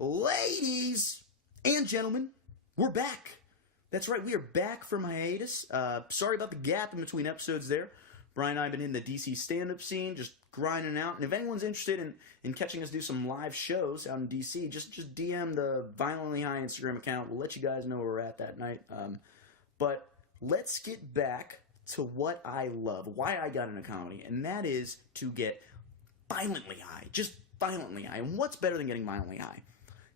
Ladies and gentlemen, we're back. That's right, we are back from hiatus. Sorry about the gap in between episodes there. Brian and I have been in the DC stand-up scene, just grinding out. And if anyone's interested in catching us do some live shows out in DC, just DM the Violently High Instagram account. We'll let you guys know where we're at that night. But let's get back to what I love, why I got into comedy, and that is to get violently high. Just violently high. And what's better than getting violently high?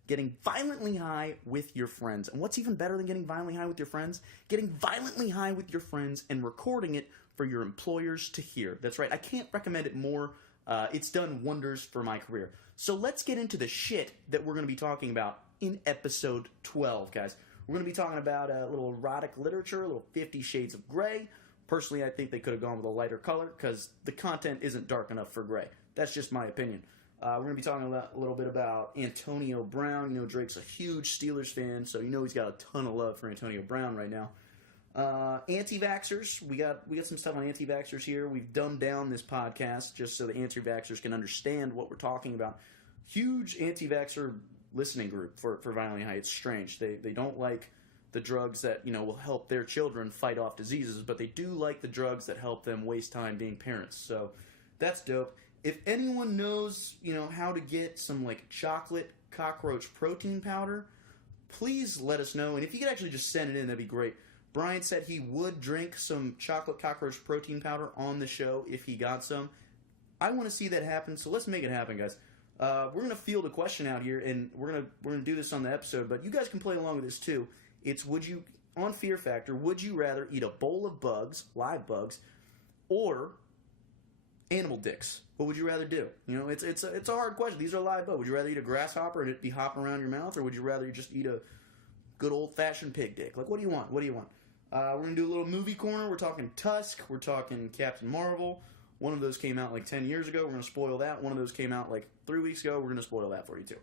Getting violently high with your friends. And what's even better than getting violently high with your friends? Getting violently high with your friends and recording it for your employers to hear. That's right, I can't recommend it more. It's done wonders for my career. So let's get into the shit that we're going to be talking about in episode 12, guys. We're going to be talking about a little erotic literature, a little 50 Shades of Grey. Personally, I think they could have gone with a lighter color because the content isn't dark enough for gray. That's just my opinion. We're going to be talking a little bit about Antonio Brown. You know, Drake's a huge Steelers fan, so you know he's got a ton of love for Antonio Brown right now. Anti-vaxxers. We got some stuff on anti-vaxxers here. We've dumbed down this podcast just so the anti-vaxxers can understand what we're talking about. Huge anti-vaxxer listening group for Violently High. It's strange. They don't like the drugs that, you know, will help their children fight off diseases, but they do like the drugs that help them waste time being parents. So that's dope. If anyone knows, you know, how to get some, like, chocolate cockroach protein powder, please let us know. And if you could actually just send it in, that'd be great. Brian said he would drink some chocolate cockroach protein powder on the show if he got some. I want to see that happen, so let's make it happen, guys. We're going to field a question out here, and we're gonna do this on the episode, but you guys can play along with this, too. It's, on Fear Factor, would you rather eat a bowl of bugs, live bugs, or animal dicks? What would you rather do? You know, it's a hard question. These are live bugs. Would you rather eat a grasshopper and it be hopping around your mouth, or would you rather just eat a good old-fashioned pig dick? Like, what do you want? We're going to do a little movie corner. We're talking Tusk. We're talking Captain Marvel. One of those came out like 10 years ago. We're going to spoil that. One of those came out like 3 weeks ago. We're going to spoil that for you, too.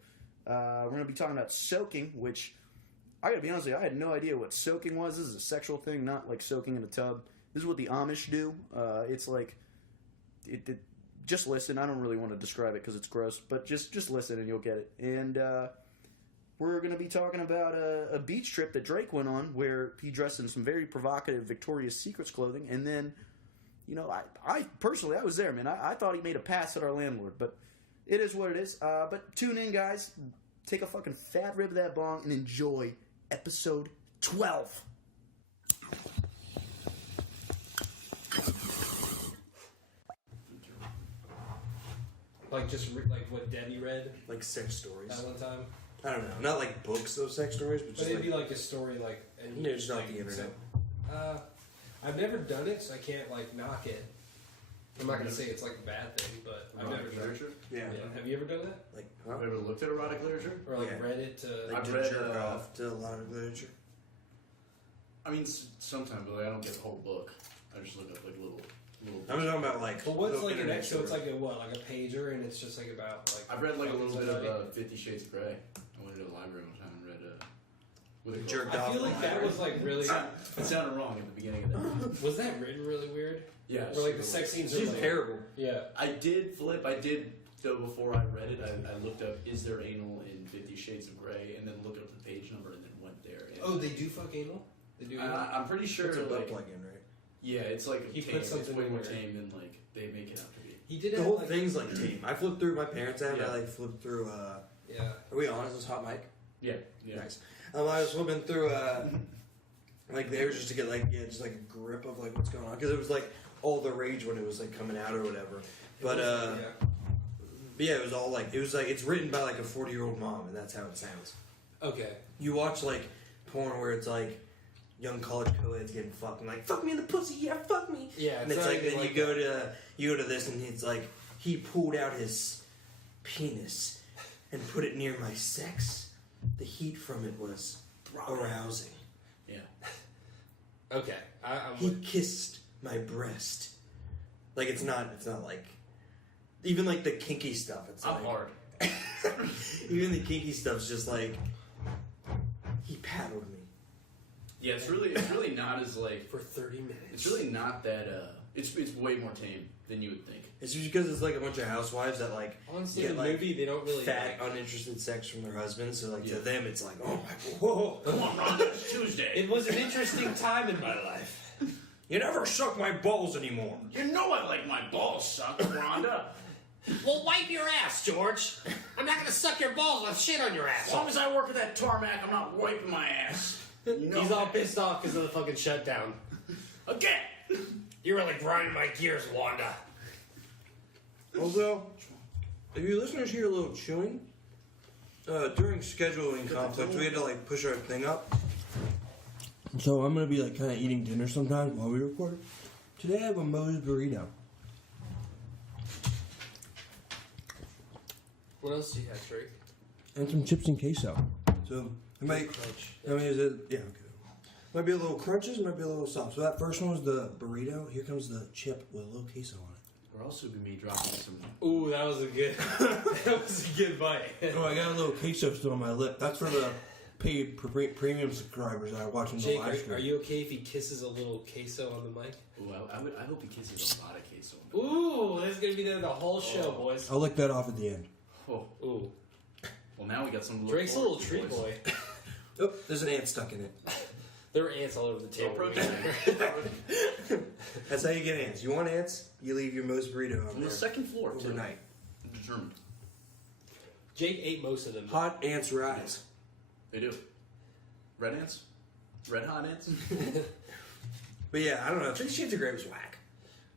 We're going to be talking about soaking, which, I got to be honest with you, I had no idea what soaking was. This is a sexual thing, not like soaking in a tub. This is what the Amish do. It's like, just listen. I don't really want to describe it because it's gross, but just listen and you'll get it. And we're going to be talking about a beach trip that Drake went on where he dressed in some very provocative Victoria's Secrets clothing. And then, you know, I personally, I was there, man. I thought he made a pass at our landlord, but it is what it is. But tune in, guys. Take a fucking fat rib of that bong and enjoy episode 12. Like just like what Debbie read like sex stories that one time. I don't know, not like books of sex stories, but just it'd like, be like a story like. And it's not like, the internet. I've never done it, so I can't like knock it. I'm not gonna say it's like a bad thing, but I've never done it. Yeah. Have you ever done that? Like, Have you ever looked at erotic literature? Or like Yeah. read it to? like I've to read, jerk off to a lot of literature. I mean, sometimes, but like, I don't get the whole book. I just look at like little. I'm talking about like. But what's little like an internet extra? It's stories. like a what? Like a pager, and it's just like about like. I've read like a little bit society. of 50 Shades of Grey. I went to the library one time and read with a girl. Jerked I feel off like that was like really. It sounded wrong at the beginning of that. Was that written really weird? Yeah. Where like the sex scenes are She's like, terrible. Yeah. I did though before I read it. I looked up is there anal in 50 Shades of Grey, and then looked up the page number, and then went there. And Oh, they do fuck anal. They do. Anal? I'm pretty sure It's a butt like plug-in, right? yeah, it's like He tame. put It's something way in more there. tame than like they make it out to be. He did The have, whole like, thing's like tame. I flipped through my parents' app. Yeah. I like flipped through. Yeah. Are we on? Is this hot mic? Yeah. Nice. I was flipping through like theirs just to get like just like a grip of like what's going on because it was like all the rage when it was like coming out or whatever. But yeah, it was all like it's written by like a 40-year-old mom and that's how it sounds. Okay. You watch like porn where it's like young college co-eds getting fucked and like fuck me in the pussy, yeah, fuck me. Yeah, and it's like then you go to this and it's like he pulled out his penis and put it near my sex. The heat from it was arousing. Yeah. Okay. I'm He kissed my breast. Like it's not like even like the kinky stuff. It's I'm like, hard. even the kinky stuff's just like he paddled me. Yeah, it's really not as like for 30 minutes. it's really not that It's way more tame than you would think. It's just because it's like a bunch of housewives that like Honestly, get in the like movie, they don't really fat, like, uninterested sex from their husbands. So like Yeah. to them, it's like, oh my, whoa, Come on, Rhonda, it's Tuesday. it was an interesting time in my life. you never suck my balls anymore. You know I like my balls sucked, Rhonda. Well, wipe your ass, George. I'm not gonna suck your balls with shit on your ass. As long as I work at that tarmac, I'm not wiping my ass. You know He's all that. pissed off because of the fucking shutdown. Again. You really grinding my gears, Wanda. Although, if you listeners hear a little chewing, during scheduling conflicts, we had to like push our thing up. So I'm gonna be like kind of eating dinner sometimes while we record. Today I have a Moe's burrito. What else do you have, Drake? And some chips and queso. So it might. Crunch. I mean, is it? Yeah, okay. Might be a little crunches, might be a little soft. So that first one was the burrito. Here comes the chip with a little queso on it. We're also gonna be dropping some. Ooh, that was a good. that was a good bite. Oh, I got a little queso still on my lip. That's for the paid premium subscribers that are watching the Jake, live stream. are you okay if he kisses a little queso on the mic? Ooh, I hope he kisses a lot of queso. Ooh, that's gonna be there the whole show, boys. I'll lick that off at the end. Oh, Ooh, well now we got some. Drake's a little treat boy. Oh, there's an ant stuck in it. There were ants all over the No table. protein. That's how you get ants. You want ants? You leave your Moe's burrito on On the there second floor too. overnight. I'm determined. Jake ate most of them. Hot ants rise. They do. Red ants? Red hot ants? But yeah, I don't know. 50 Shades of Grey was whack.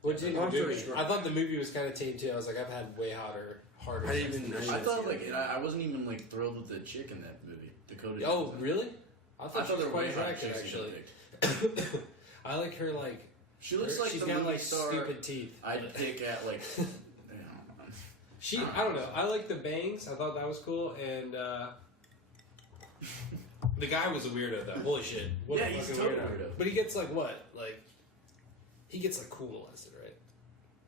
What did you Long think of the story movie? short. I thought the movie was kind of tame too. I was like, I've had way harder. I didn't even- sex I I than thought this. like I wasn't even like thrilled with the chick in that movie, Dakota. Oh, Johnson. really? I thought she was they were quite way hotter attractive, chicks than actually. you picked. I like her, like, She looks like she's the got movie like star stupid teeth. I'd pick at like. I don't know. I like the bangs. I thought that was cool, and the guy was a weirdo though. Holy shit! What Yeah, a he's fucking totally weirdo. weirdo. But he gets like what? Like he gets like cool molested, right?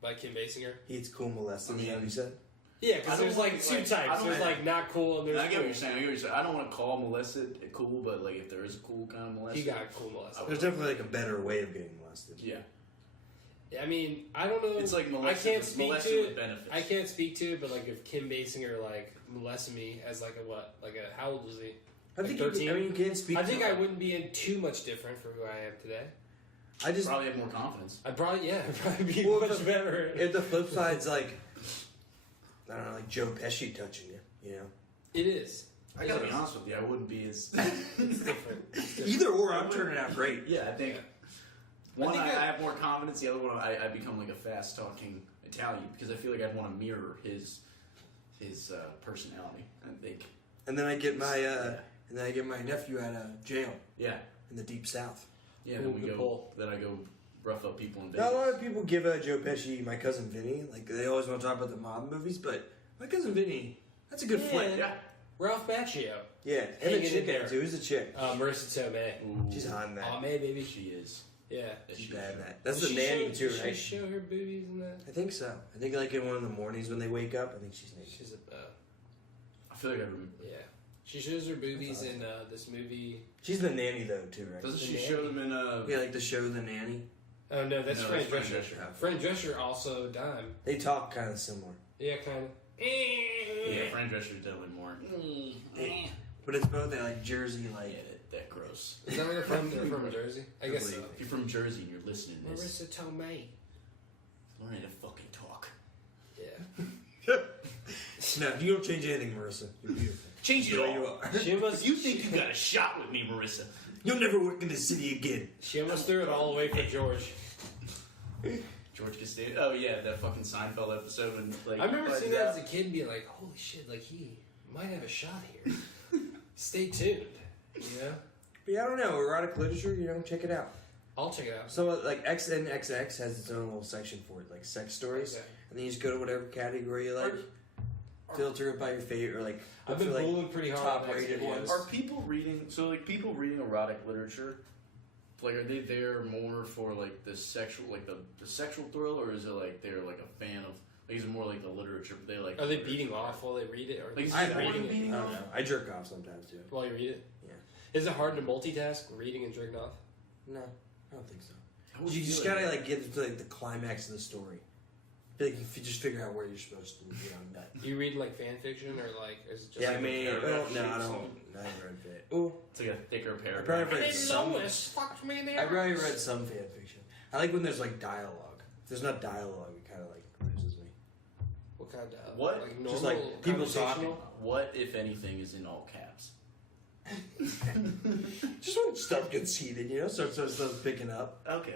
By Kim Basinger. He eats cool molesting, you know what he said? Yeah, I because don't there's like- like two like, I types. don't There's like- like not cool, and there's I get what cool. you're saying. I get what you're saying. I don't want to call molested cool, but like if there is a cool kind of molested, He got cool molested. There's definitely like a better way of getting molested. Yeah, I mean, I don't know. it's like I molested. can't speak molested to with it. benefits. I can't speak to it, but like if Kim Basinger like molested me as like a what? Like a how old was he? I Like think 13? you can't speak. I to think it. I wouldn't be in too much different for who I am today. I just Probably have more confidence. I'd probably I'd probably be Well, much better. if the flip side's like, I don't know, like Joe Pesci touching you, you know. It is. I gotta be honest with you. I wouldn't be as. It's different. Either or, I'm turning out great. Yeah, I think. One, think I I- have more confidence. The other one, I become like a fast talking Italian because I feel like I'd want to mirror his personality. I think. And then I get my Yeah. and then I get my nephew out of jail Yeah. in the deep south. Yeah. Ooh, Then we good go. pull. Then I go rough up people in Now, a lot Vegas. of people give Joe Pesci my cousin Vinny. Like they always want to talk about the mob movies, but my cousin Vinny, that's a good Yeah. flick. Yeah. Ralph Macchio. Yeah, and Hanging the in chick there. there too. Who's the chick? Marissa Tomei. Ooh. She's hot in that. Aw, May, baby. She is. Yeah. Yeah, She's she bad is. in that. That's Does the she nanny show, too, does right? she show her boobies in that? I think so. I think like in one of the mornings when they wake up, I think she's naked. She's a I feel like I remember. yeah. She shows her boobies in this movie. She's the nanny though too, right? Doesn't The she nanny. show them in Yeah, like the show The Nanny. Oh no, that's No, Fran that's Fran Drescher. Drescher. Fran Drescher also Dime. They talk kind of similar, Yeah, kind of. Yeah, Fran Drescher's definitely more. but it's both like Jersey, Yeah, like that gross. Is that where they're from? They're from Jersey. I guess so. If you're from Jersey and you're listening to this, Marissa Tomei. learn how to fucking talk. Yeah. no. You don't change anything, Marissa. You're beautiful. Change it The way you all. are. She almost. If you think you got a shot with me, Marissa, You'll never work in this city again. She almost threw it all away for George. George Costanza. Oh yeah, that fucking Seinfeld episode. When, like, I remember he seeing finds that as a kid and being like, "Holy shit! Like he might have a shot here." Stay tuned. You know. But yeah, I don't know. Erotic literature, you know, check it out. I'll check it out. Some of, like XNXX has its own little section for it, like sex stories, Okay. and then you just go to whatever category you like, filter it by your favorite, or like I've been for, like, bullied pretty hard. top on rated X ones. videos. Are people reading? So like people reading erotic literature, like are they there more for like the sexual, like the sexual thrill, or is it like they're like a fan of? Like is it more like the literature? But they like. Are they literature? beating off while they read it, or Like, is just it I reading beating it I don't know. I jerk off sometimes too. while you read it? Yeah. Is it hard to multitask reading and jerking off? No, I don't think so. You just gotta like get to like the climax of the story. Like you just figure out where you're supposed to be on that. You read like fan fiction or like is it just Yeah, like I mean, paragraph no, I sheets? don't. I haven't read it. Oh, It's like a thicker I paragraph. probably read some. fucked me in the I've already read some fan fiction. I like when there's like dialogue. If there's not dialogue, it kind of like loses me. What kind of dialogue? What? Like Just normal, like people talking. conversational? What, if anything, is in all caps? Just when stuff gets heated, you know, so stuff's picking up. Okay.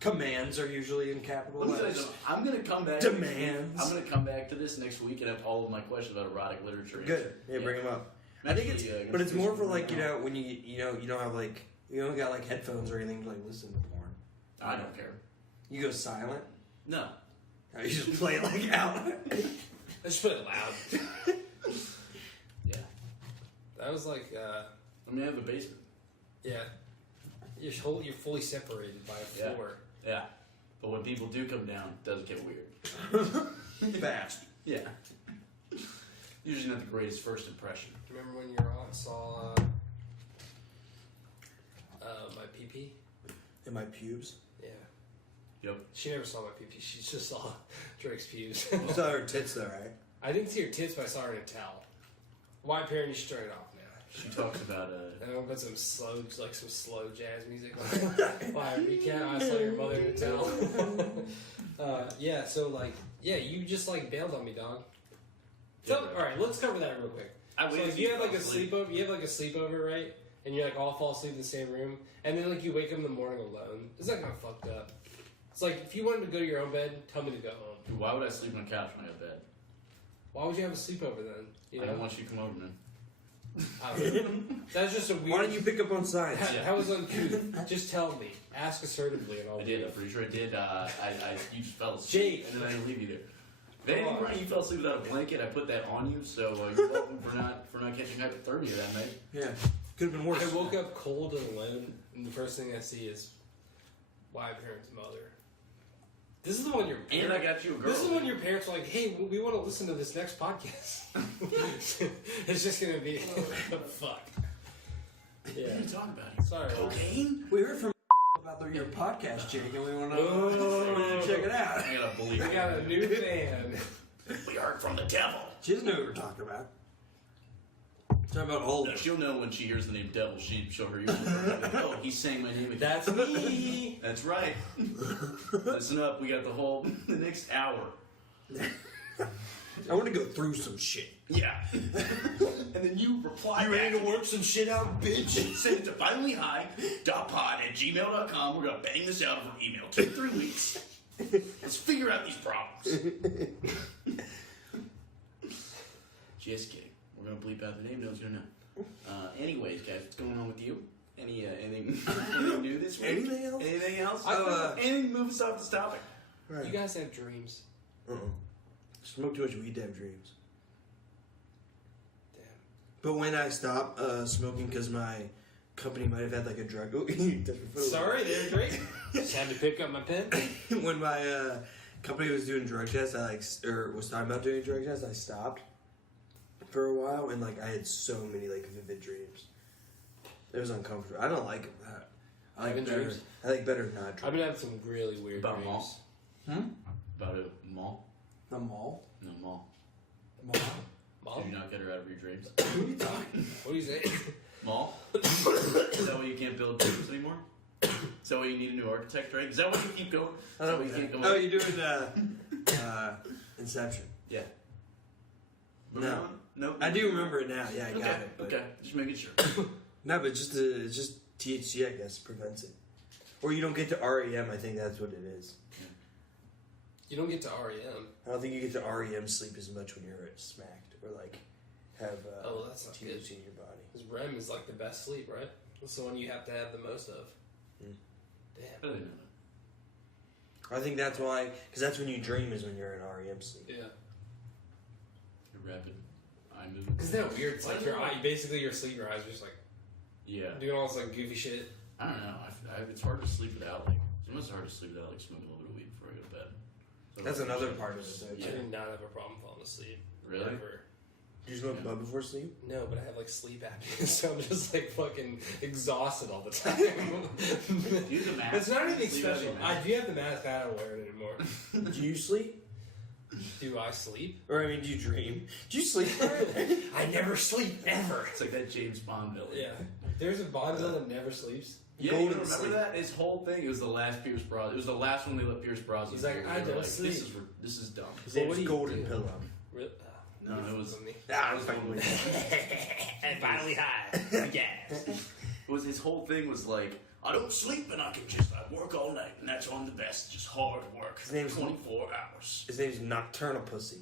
Commands are usually in capital Let me tell you letters. something. I'm gonna come back. Demands. I'm gonna come back to this next week and have all of my questions about erotic literature. Good. Yeah, bring them up. I think it's, Actually, but it's more for like when you don't have like you don't got like headphones or anything to like listen to porn. I don't care. You go silent. No. Or you just play it like out. Let's put it loud. Yeah. That was like, I mean, I have a basement. yeah. You're fully separated by a Yeah. floor. Yeah. But when people do come down, it does get weird. Fast. Yeah. Usually not the greatest first impression. Remember when your aunt saw my pee-pee? In my pubes. Yeah. Yep. She never saw my pee-pee. She just saw Drake's pubes. You saw her tits though, right? I didn't see her tits, but I saw her in a towel. White parent, you should turn it off now. She talks about And I'll put some slow jazz music while I recap. I saw your mother in a towel. Yeah, so like, yeah, you just like bailed on me, dog. So, all right, let's cover that real quick. So if you have like a sleepover, right? And you like all fall asleep in the same room, and then like you wake up in the morning alone. Is that kind of fucked up? It's like if you wanted to go to your own bed, tell me to go home. Dude, why would I sleep on the couch when I have bed? Why would you have a sleepover then? You I know, don't want you to come over, man. I don't know. That's just a weird. Why don't you pick up on signs? That was uncouth. Just tell me. Ask assertively, and I'll I do did. I'm it. pretty sure I did. You just fell asleep, Jake. and then I didn't leave you there. If anything, Ryan, you fell asleep without a blanket. I put that on you, so you're welcome for not catching hypothermia that night. Yeah. Could have been worse. I woke up cold and alone, and the first thing I see is White parent's mother. This is the one your And parents. I got you a girl. This is when your parents are like, "Hey, we want to listen to this next podcast." It's just gonna be fuck. What Yeah. are you talking about? Sorry. Cocaine? We heard from about your podcast, Jake, and we want to check it out. I gotta believe We it. got a new fan. We heard from the devil. She doesn't know what we're talking about. Talking about all No, of them. she'll know when she hears the name devil. She'll hear you. Oh, he's saying my name again. That's me. That's right. Listen up. We got the next hour. I want to go through some shit. Yeah. And then you reply You ready to work some shit out, bitch? Send it to finallyhigh.pod@gmail.com. We're going to bang this out over email. 2-3 weeks. Let's figure out these problems. Just kidding. We're going to bleep out the name. No one's going to know. Anyways, guys, what's going on with you? Anything new this week? Anything else? Anything else? Oh, Anything to move us off this topic? Right. You guys have dreams. Smoke too much weed to have dreams. Damn. But when I stopped smoking because my company might have had like a drug. Oh, you touched my foot. Sorry, they're great. Just had to pick up my pen. When my company was doing drug tests, was talking about doing drug tests, I stopped for a while, and like I had so many like vivid dreams. It was uncomfortable. I don't like that. I like Vivid better. dreams? I like better not I've dream. been having some really weird About dreams. malls? About a mall? The mall. No, mall. Mall. Mom? Did you not get her out of your dreams? What are you talking? What do you say? Mall? Is that why you can't build dreams anymore? Is that why you need a new architect, right? Is that why you keep going? Is that why you can't go Oh, you're doing Inception. Yeah. No. on? No. I do remember it now. Yeah, I Okay. got it. But Okay. Just making sure. No, but just THC, I guess, prevents it. Or you don't get to REM. I think that's what it is. You don't get to REM. I don't think you get to REM sleep as much when you're smacked or like have Oh, that's not THC good. in your body. Because REM is like the best sleep, right? It's the one you have to have the most of. Mm. Damn. I didn't know that. I think that's why, because that's when you dream is when you're in REM sleep. Yeah. Your rapid eye movement. Isn't that weird? It's like your eye, basically your sleep, your eyes are just like Yeah. doing all this like goofy shit. I don't know. It's hard to sleep without like. It's hard to sleep without like smoking a little bit of weed before I go to bed. So That's like, another part of it. I Yeah. did not have a problem falling asleep. Really? Ever. Do you smoke bud before sleep? No, but I have like sleep apnea, so I'm just like fucking exhausted all the time. Use a mask. It's not anything Sleep special. apnea I mask. do have the mask. I don't wear it anymore. Do you sleep? Do I sleep? Or, I mean, do you dream? Do you sleep? I never sleep, ever. It's like that James Bond villain. Yeah. There's a Bond villain that never sleeps. Yeah, Golden you don't remember sleep. that? His whole thing, it was the last Pierce Brosnan. It was the last one they let Pierce Brosnan He's like, do. I They were don't sleep. This is dumb. His name What is do you Golden do? Pillow. Really? No, it was. Ah, I was fucking And finally high. Yes. It was his whole thing was like, I don't sleep and I can just work all night and that's on the best, just hard work. His name's- 24 hours. His name's Nocturnal Pussy.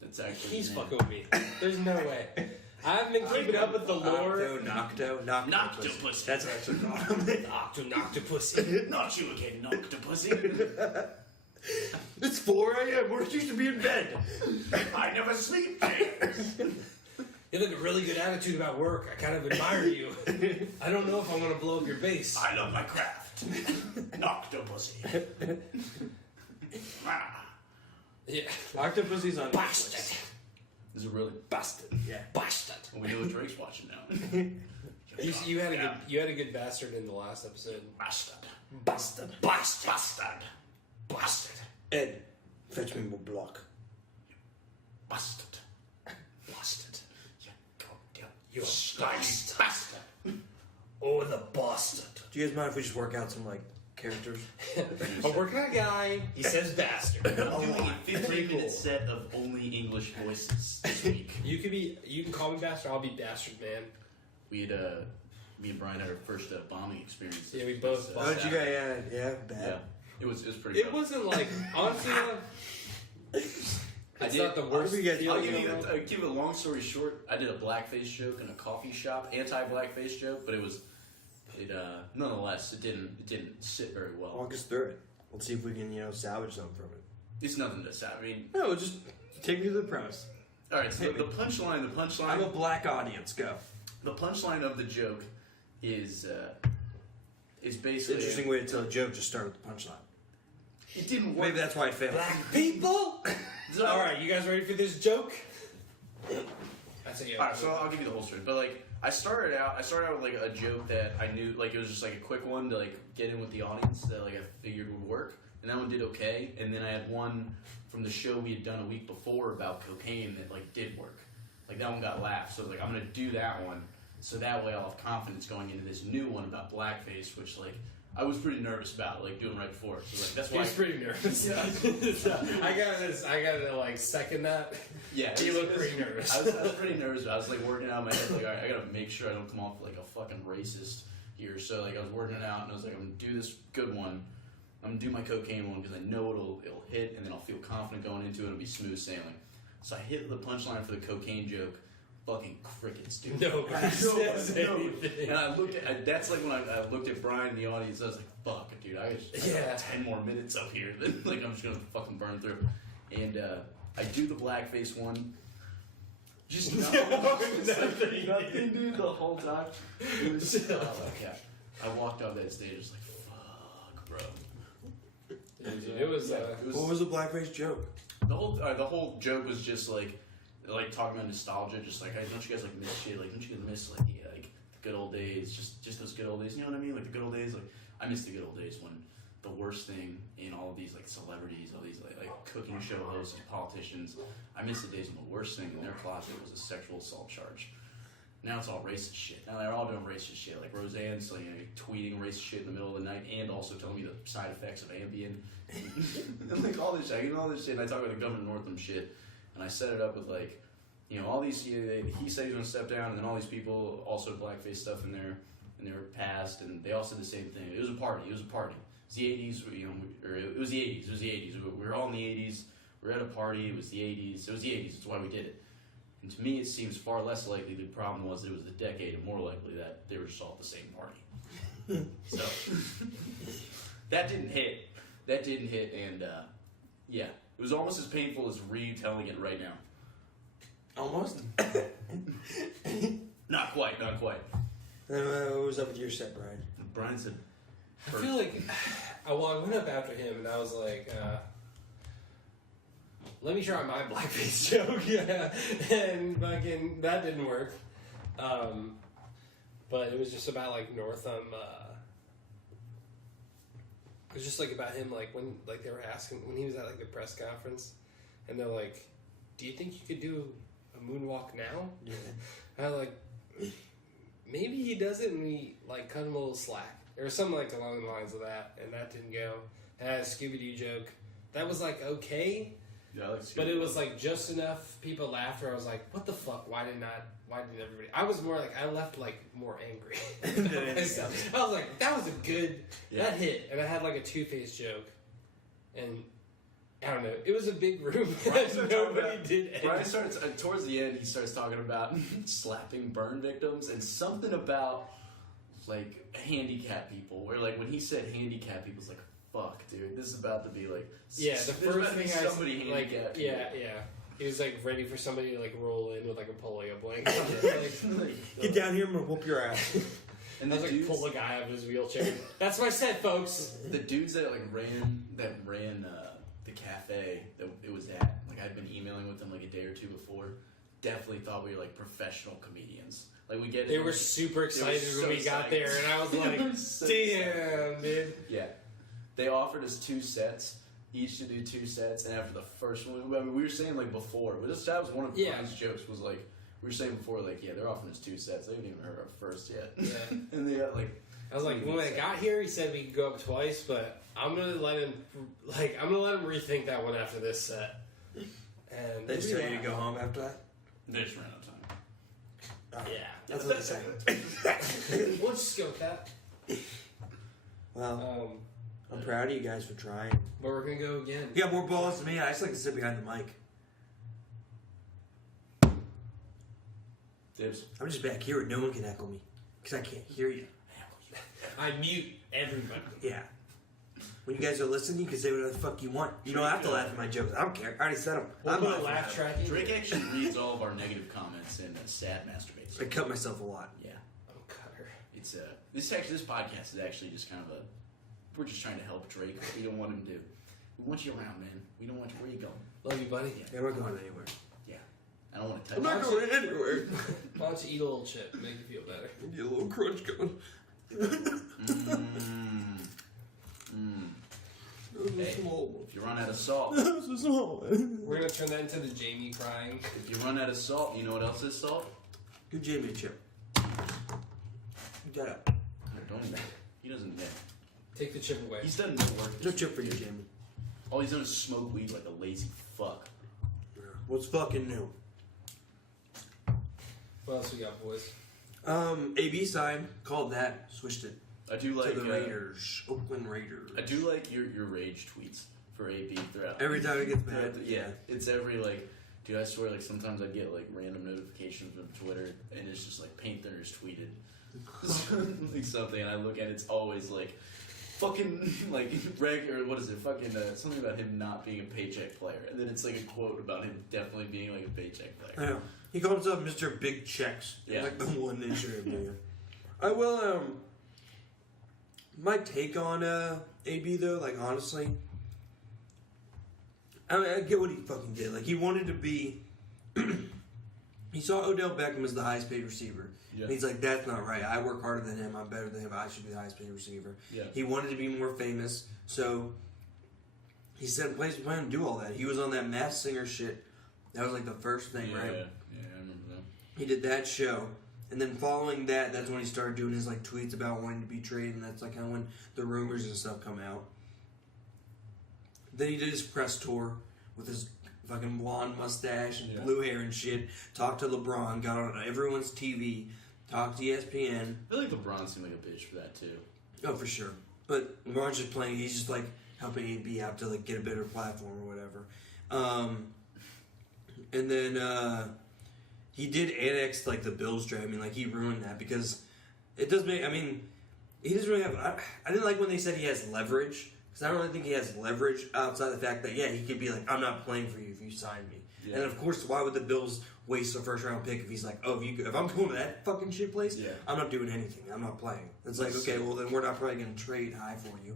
That's actually He's his name. fucking with me. There's no way. I haven't been keeping up with the lore. Noctopussy. That's actually Octopussy. Not you again, Noctopussy. It's 4 a.m. We're supposed to be in bed. I never sleep, James. You have a really good attitude about work. I kind of admire you. I don't know if I want to blow up your base. I love my craft. Noctopussy. Ah. Yeah. Octopussy's on Bastard. Is it really? Bastard. Yeah. Bastard. Well, we know what Drake's watching now. You had a good bastard in the last episode. Bastard. Bastard. Bastard. Bastard. Bastard. Ed, fetch me more block. Bastard. Bastard. You goddamn. You're Bastard. Bastard. Oh, the bastard. Do you guys mind if we just work out some, like, characters? A working out guy. He says bastard. I'm doing a 15-minute set of only English voices this week. You can call me bastard. I'll be bastard man. We had, me and Brian had our first bombing experience. Yeah, we both Oh, did you guys, yeah, bad. Yeah. It was pretty It rough. wasn't like honestly. It's did. not the worst. I'll give you guys- I'll feeling give in you the world. give it a long story short. I did a blackface joke in a coffee shop, anti-blackface joke, but nonetheless it didn't sit very well. Walk us through it. Let's see if we can, salvage something from it. It's nothing to say. I mean, No, just take me to the premise. all right. So the punchline, I'm a black audience. Go. the punchline of the joke is It's basically an interesting way to tell a joke. Just start with the punchline. It didn't work. Maybe that's why it failed. Black people. So- All right, you guys ready for this joke? That's it. All right, so I'll give you the whole story. But like, I started out with like a joke that I knew, like it was just like a quick one to like get in with the audience that like I figured would work, and that one did okay. And then I had one from the show we had done a week before about cocaine that like did work. Like that one got laughs. So I was like, I'm gonna do that one, so that way I'll have confidence going into this new one about blackface, which like I was pretty nervous about, like doing right before. So like that's why. He's pretty nervous. I gotta like second that. Yeah, He it was- looked pretty nervous. I was pretty nervous. I was like working out in my head, like, all right, I gotta make sure I don't come off like a fucking racist here. So like I was working it out, and I was like, I'm gonna do this good one. I'm gonna do my cocaine one because I know it'll hit, and then I'll feel confident going into it. It'll be smooth sailing. So I hit the punchline for the cocaine joke. Fucking crickets, dude. Nobody says anything. And I looked at that's like when I looked at Brian in the audience. I was like, "Fuck, dude, I got 10 more minutes up here. Then like I'm just gonna fucking burn through." And I do the blackface one. Just nothing, dude. The whole time. It was, yeah. I walked off that stage. I was like, "Fuck, bro." It was. What was the blackface joke? The whole joke was just like talking about nostalgia, just like, hey, don't you guys like miss shit? Like, don't you guys miss like the good old days? Just those good old days. You know what I mean? Like the good old days. Like I miss the good old days when the worst thing in all of these like celebrities, all these like cooking show hosts, politicians. I miss the days when the worst thing in their closet was a sexual assault charge. Now it's all racist shit. Now they're all doing racist shit. Like Roseanne's like tweeting racist shit in the middle of the night and also telling me the side effects of Ambien. And like all this shit. I get all this shit and I talk about the Governor Northam shit. And I set it up with like, all these, he said he's going to step down, and then all these people also blackface stuff in their past, and they all said the same thing. It was a party. It was the 80s, or it was the 80s. We were all in the 80s. We were at a party. It was the 80s. It was the 80s. That's why we did it. And to me, it seems far less likely the problem was that it was the decade, and more likely that they were just all at the same party. So, that didn't hit. And yeah. It was almost as painful as retelling it right now. Almost. Not quite. What was up with your set, Brian? Brian said, I feel like, I went up after him and I was like, let me try my blackface joke. Yeah, and fucking that didn't work. But it was just about like Northam. It was just like about him, like when like they were asking when he was at like the press conference, and they're like, "Do you think you could do a moonwalk now?" Yeah. And I was like, maybe he does it, and we like cut him a little slack, or something like along the lines of that, and that didn't go. And I had a Scooby-Doo joke that was like okay, Yeah, I like but it was like just enough people laughed where I was like, what the fuck? Why did everybody? I was more like I left like more angry. I was like, that was a good that hit, and I had like a Two-Face joke, and I don't know. It was a big room. Nobody did anything. Brian starts towards the end. He starts talking about slapping burn victims and something about like handicapped people. Where like when he said handicapped people, it's like fuck, dude. This is about to be like the first thing somebody like handicapped. yeah. He was like ready for somebody to like roll in with like a polio blanket. Get down here, I'm gonna whoop your ass. And I the was like dudes, pull the guy out of his wheelchair. That's what I said, folks. the dudes that ran the cafe that it was at, like I'd been emailing with them like a day or two before, definitely thought we were like professional comedians. Like we get They were super excited when we got there, and I was like, damn, dude. Yeah. They offered us 2 sets, each to do 2 sets, and after the first one, I mean, we were saying like before, but that was one of Brian's jokes was like, we were saying before, like, yeah, they're offering us 2 sets. They haven't even heard our first yet. Yeah. And they got like, I was like, when I got here, he said we could go up twice, but I'm gonna let him rethink that one after this set. And They just tell you to go home after that? they just ran out of time. Yeah. That's what they say. We'll just go with that. Well, I'm proud of you guys for trying. But we're gonna go again. You got more balls than me. I just like to sit behind the mic. Dibs. I'm just back here and no one can echo me. Because I can't hear you. I mute everybody. Yeah. When you guys are listening, you can say whatever the fuck you want. You don't have to laugh at my jokes. I don't care. I already said them. We'll I'm put a laughing laugh at track in. Drake actually reads all of our negative comments and sad masturbates. them. I cut myself a lot. Yeah. Oh, cutter. It's this podcast is actually just kind of we're just trying to help Drake. We don't want him to. We want you around, man. We don't want you. Where you going? Love you, buddy. Yeah, we're going anywhere. Yeah. I don't want to touch I'm not you. going anywhere. Why don't you eat a little chip? Make you feel better. Get a little crunch going. Hey, if you run out of salt, We're gonna turn that into the Jamie crying. if you run out of salt, you know what else is salt? Give Jamie a chip. Get up. Don't even. He doesn't. Yeah. Take the chip away. He's done no work. No chip for you, Jamie. All he's done is smoke weed like a lazy fuck. What's fucking new? What else we got, boys? AB sign, called that, switched it. I do like to the Raiders. Oakland Raiders. I do like your rage tweets for AB throughout. Every time it gets mad. Yeah, it's every like, dude. I swear, like sometimes I get like random notifications from Twitter, and it's just like Paint Thinners tweeted like something, and I look at it, it's always like fucking like or what is it? Fucking something about him not being a paycheck player, and then it's like a quote about him definitely being like a paycheck player. I know. He calls himself Mr. Big Checks. Yeah. Like the one Instagram man. I will, my take on, AB though, like honestly, I mean, I get what he fucking did. Like, he wanted to be, he saw Odell Beckham as the highest paid receiver. Yeah. And he's like, that's not right. I work harder than him. I'm better than him. I should be the highest paid receiver. Yeah. He wanted to be more famous, so he set in place a plan to do all that. He was on that Masked Singer shit. That was like the first thing, Yeah, right? yeah, I remember that. He did that show, and then following that, that's when he started doing his like tweets about wanting to be traded, and that's like how when the rumors and stuff come out. Then he did his press tour with his fucking blonde mustache and blue hair and shit. Talked to LeBron, got on everyone's TV, talked to ESPN. I feel like LeBron seemed like a bitch for that too. Oh, for sure. But LeBron's just playing. He's just like helping AB out to like get a better platform or whatever. And then he did annex like the Bills trade. I mean, like he ruined that because it does make. I mean, he doesn't really have. I didn't like when they said he has leverage because I don't really think he has leverage outside the fact that he could be like, I'm not playing for you if you sign me. Yeah. And of course, why would the Bills waste a first round pick if he's like, oh, if I'm going to that fucking shit place, I'm not doing anything. I'm not playing. It's like, okay, well then we're not probably going to trade high for you.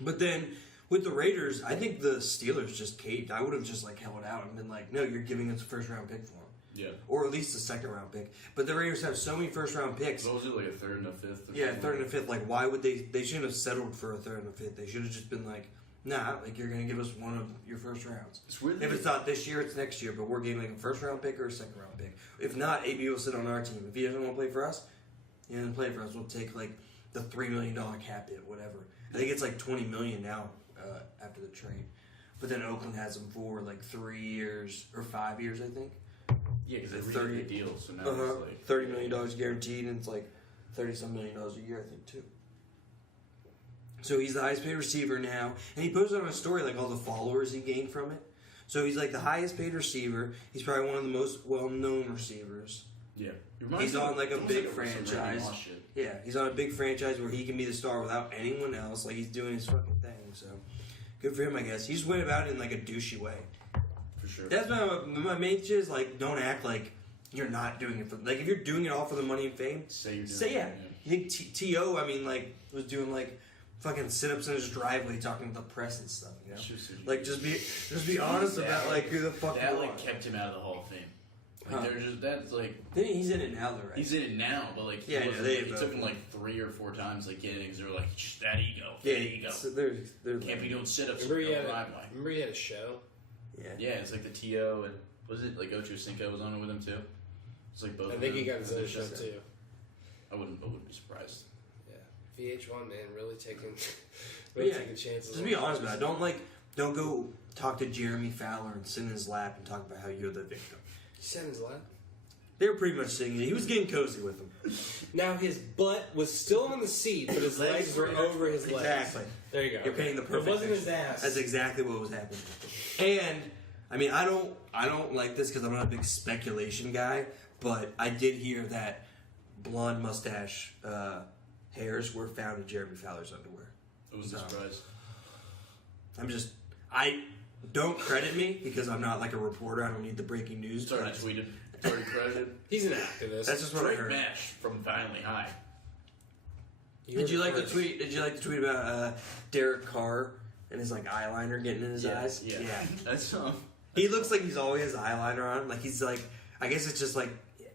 But then With the Raiders, I think the Steelers just caved. I would have just like held out and been like, no, you're giving us a first round pick for him. Yeah. Or at least a second round pick. But the Raiders have so many first round picks. What was it, like a third and a fifth? Yeah, third and a fifth. Like, why would they shouldn't have settled for a third and a fifth. They should have just been like, nah, like you're going to give us one of your first rounds. It's weird. If it's not this year, it's next year. But we're getting like a first round pick or a second round pick. If not, AB will sit on our team. If he doesn't want to play for us, he doesn't play for us. We'll take like the $3 million cap hit, whatever. I think it's like $20 million now after the trade. But then Oakland has him for like 3 years or 5 years, I think. Yeah, because it's $30 a deal, so now it's like $30 million guaranteed, and it's like $30-some million a year, I think, too. So he's the highest paid receiver now, and he posted on a story like all the followers he gained from it. So he's like the highest paid receiver. He's probably one of the most well-known receivers. Yeah, He's on like a big some Randy franchise. Moss shit. Yeah, he's on a big franchise where he can be the star without anyone else. Like he's doing his fucking thing. So good for him, I guess. He just went about it in like a douchey way. For sure. That's my main shit is like don't act like you're not doing it for like if you're doing it all for the money and fame. Say you're doing Say it, yeah. You think T.O. I mean like was doing like fucking sit-ups in his driveway talking to the press and stuff. You know, like just be honest about like who the fuck that you like are. kept him out of the Hall of Fame. Like Huh. they're just that's like He's in it now, though, right? he's in it now, but like he Yeah, wasn't, they like, he both- took him like 3 or 4 times like getting because they were like "Shh, that ego, yeah, that ego. so they're Can't be doing sit-ups. Remember he in had the a, driveway. remember he had a show? yeah. Yeah, it's like the T.O. and was it like Ocho Cinco was on it with him too? It's like both. I of think them. he got his own show so. too. I wouldn't be surprised. Yeah, VH1 man, really taking Yeah. taking chances. Just be honest about it. Don't go talk to Jeremy Fowler and sit in his lap and talk about how you're the victim. He sat in his lap. They were pretty much singing. He was getting cozy with them. Now his butt was still on the seat, but his legs were over his legs. Exactly. There you go. You're painting the perfect It wasn't his picture. ass. That's exactly what was happening. And I mean, I don't like this because I'm not a big speculation guy, but I did hear that blonde mustache hairs were found in Jeremy Fowler's underwear. It was a So. surprise. I don't credit me because I'm not like a reporter. I don't need the breaking news. It's already but tweeted. It's already credited. He's an activist. That's just what I Drake heard. Mash from Finally High. Did you like the tweet? Did you like the tweet about Derek Carr and his like eyeliner getting in his eyes? Yeah. That's He looks like he's always has eyeliner on. Like he's like, I guess it's just like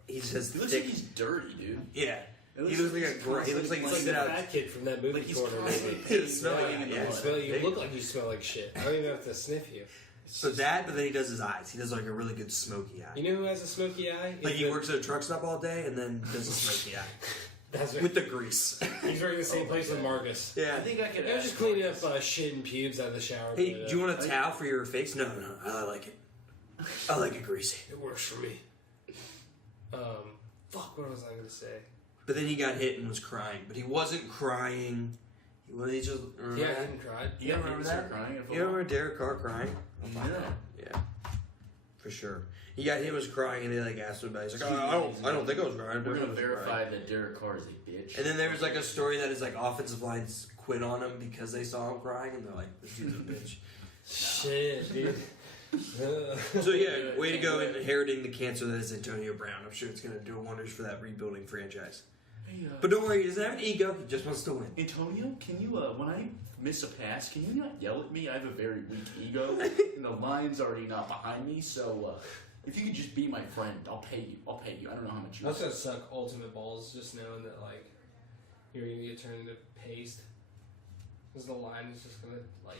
he just He looks thick. like he's dirty, dude. Yeah. It He looks like a he looks like It's he's like sit the out. fat kid from that movie Like he's corner. constantly Yeah, peeing, smelling going in the yeah. blood. You look like you smell like shit. I don't even have to sniff you. So that, but then he does his eyes. He does like a really good smoky eye. You know who has a smoky eye? Like he works at a truck stop all day and then does a smoky eye That's right. with the grease. He's working the same place with Marcus. Yeah. I think I could. I was just cleaning up shit and pubes out of the shower. Hey, do you want a towel for your face? No, I like it. I like it greasy. It works for me. Fuck. What was I going to say? But then he got hit and was crying. But he wasn't crying. He just. Yeah, I hadn't cried. You remember remember that? that? Crying You remember Derek Carr crying? No. Yeah, for sure. He was crying and they like asked him about it. He's like, oh, I don't think I was crying. We're gonna I was verify crying." that Derek Carr is a bitch. And then there was like a story that his like offensive lines quit on him because they saw him crying and they're like, this dude's a bitch. Shit, dude. So yeah, way to go inheriting the cancer that is Antonio Brown. I'm sure it's gonna do wonders for that rebuilding franchise. Hey, But don't worry, he doesn't have an ego. He just wants to win. Antonio, can you when I miss a pass, can you not yell at me? I have a very weak ego, and the line's already not behind me. So if you could just be my friend, I'll pay you. I don't know how much you. That's gonna suck ultimate balls just knowing that like you're gonna get turned into paste. Because the line is just gonna like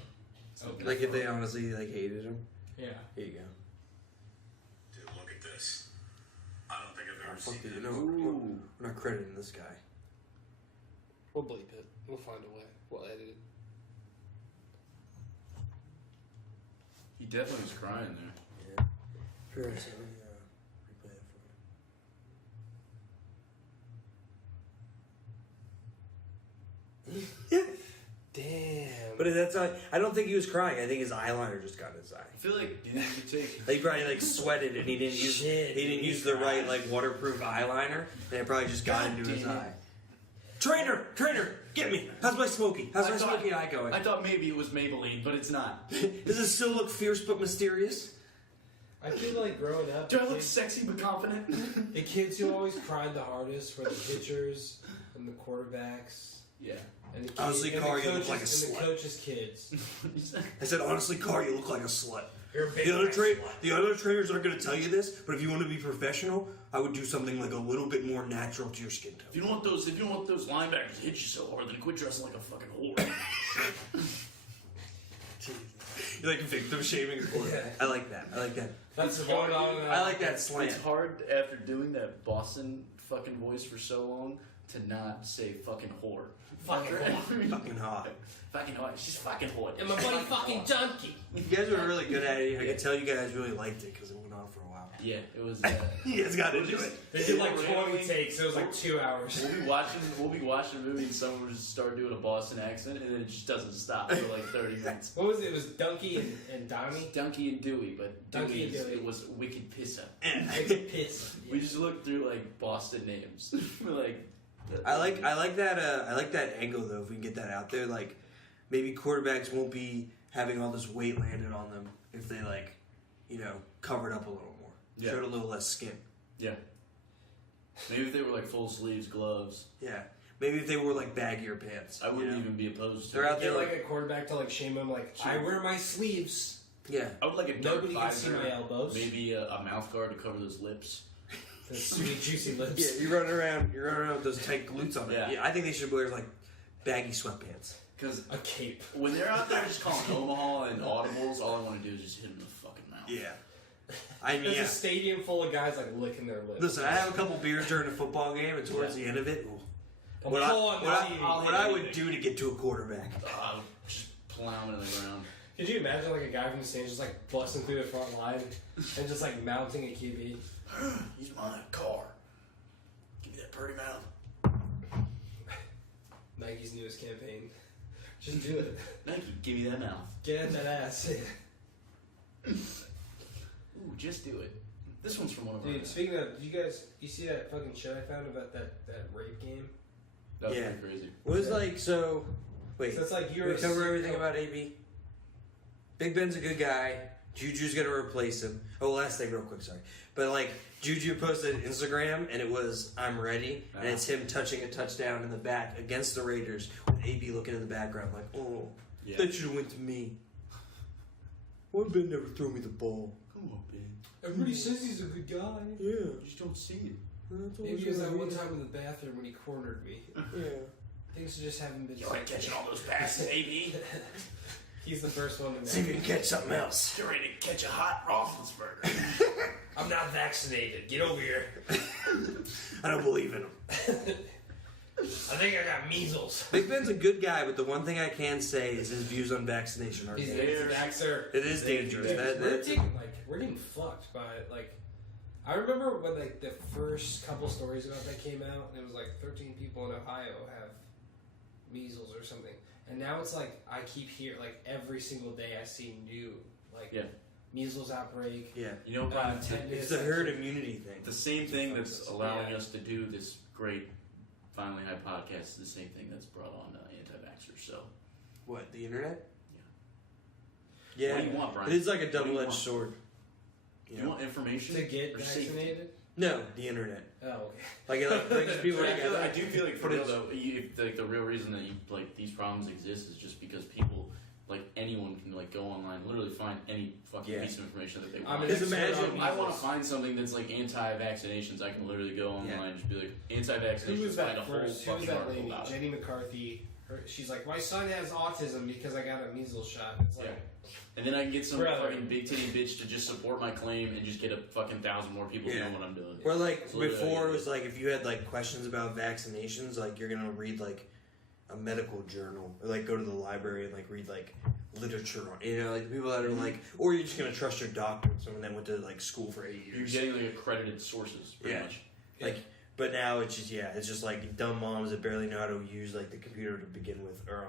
open Like up if they for him. honestly like hated him. Yeah. Here you go. Dude, look at this. I don't think I've ever Fuck seen it, that. no, we're not crediting this guy. We'll bleep it. We'll find a way. We'll edit it. He definitely was crying there. Yeah. Sure. So let me replay it for you. Damn. But that's not, I don't think he was crying. I think his eyeliner just got in his eye. I feel like you could take. Like, he probably like sweated and he didn't use Shit, he didn't use the right like waterproof eyeliner, and it probably just got God into his damn it. eye. Trainer, get me. How's my smoky? How's my smoky eye going? I thought maybe it was Maybelline, but it's not. Does it still look fierce but mysterious? I feel like growing up, Do I look sexy but confident? the kids who always cried the hardest were the pitchers and the quarterbacks Yeah. And the Honestly, and Carl, the you look coaches- like a and slut. the coaches' kids. I said, honestly, Carl, you look like a slut. You're a big The other, slut. the other trainers aren't going to tell you this, but if you want to be professional, I would do something like a little bit more natural to your skin tone. If you don't want those linebackers to hit you so hard, then quit dressing like a fucking whore. You like victim shaming your quarterback. I like that. That's It's going hard. on. I like that slant. It's hard after doing that Boston fucking voice for so long to not say fucking whore. Fucking whore. Fucking hot. Fucking whore. She's fucking whore. And my buddy fucking donkey. You guys were really good at it. I can tell you guys really liked it because it went on for a while. Yeah, it was. You guys got into it. They did like 20 takes. It was like 2 hours. We'll be watching a movie and someone will just start doing a Boston accent and then it just doesn't stop for like 30 minutes. What was it? It was Donkey and Donnie. Donkey and Dewey, but Donkey and Dewey's, Dewey. it was Wicked Pissa. It's a piss. We just looked through like Boston names. We're like, I like that angle though. If we can get that out there, like maybe quarterbacks won't be having all this weight landed on them if they covered up a little more, Yeah. showed a little less skin. Yeah. Maybe if they were like full sleeves, gloves. Yeah, maybe if they wore like baggier pants. I wouldn't even be opposed to They're it. out there Get like like a quarterback to like shame him. Like I wear my sleeves. yeah. I would like a dark Nobody can see visor, my elbows. maybe a mouth guard to cover those lips. The sweet juicy lips. Yeah, you're running around with those tight glutes on. Yeah. Yeah, I think they should wear like baggy sweatpants. Because A cape. when they're out there just calling Omaha and audibles, all I want to do is just hit them in the fucking mouth. Yeah, I mean, There's yeah. a stadium full of guys like licking their lips. Listen, I have a couple beers during a football game, and towards the end of it, ooh, I'm what I, pulling the what I, TV. what I would do to get to a quarterback. Just plowing in the ground. Could you imagine like a guy from the stands just like busting through the front line and just like mounting a QB? He's my car. Give me that pretty mouth. Nike's newest campaign. Just do it. Nike, give me that mouth. Get at that ass. Ooh, just do it. This one's from one of our. Dude, speaking of, you see that fucking shit I found about that rape game? That was Yeah. pretty crazy. What was like so? Wait, So it's like we cover everything about AB. Big Ben's a good guy. Juju's gonna replace him. Oh, last thing, real quick, sorry. But like Juju posted Instagram, and it was "I'm ready," and it's him touching a touchdown in the back against the Raiders with AB looking in the background, like, "Oh, Yeah. that should have went to me. Why Ben never threw me the ball?" Come on, Ben. Everybody says he's a good guy. Yeah, You just don't see it. that's Maybe it was that one time in the bathroom when he cornered me. Yeah. Things just haven't been. You like catching all those passes, AB? He's the first one to See if know. you can catch something else. You're ready to catch a hot Roethlisberger. I'm not vaccinated. Get over here. I don't believe in him. I think I got measles. Big Ben's a good guy, but the one thing I can say is his views on vaccination are He's an dangerous. anti-vaxxer. It is dangerous. Dude, we're getting fucked by it. Like, I remember when like the first couple stories about that came out, and it was like 13 people in Ohio have measles or something, and now it's like I keep hearing like every single day I see new like Yeah. measles outbreak. Yeah. You know, Brian, It's a herd immunity thing. the same thing that's allowing Yeah. us to do this great Finally High podcast is the same thing that's brought on anti-vaxxers. So, What, the internet? what Yeah. do you want, Brian? It is like a What do you double-edged want? sword. Do you want information To get or safety? vaccinated? No, the internet. Oh, okay. Like it brings people But together. I do feel like for But real it's- though, like the real reason that these problems exist is just because people, like anyone, can like go online, literally find any fucking Yeah. piece of information that they I'm want. an Just expert imagine- on I want to measles. find something that's like anti-vaccinations. I can literally go online and just be like Who anti-vaccinations. was Find a that whole first? Who was fucking that article lady? about it. Jenny McCarthy. She's like, my son has autism because I got a measles shot. It's like, And then I can get some Brother. fucking big titty bitch to just support my claim and just get a fucking 1,000 more people Yeah. doing what I'm doing. Where like That's literally before how it you was like if you had like questions about vaccinations, like you're gonna read like a medical journal or like go to the library and like read like literature on like people that are like, or you're just gonna trust your doctor, someone that went to like school for 8 You're years. getting like accredited sources, pretty Yeah. much. Like, but now it's just it's just like dumb moms that barely know how to use like the computer to begin with, or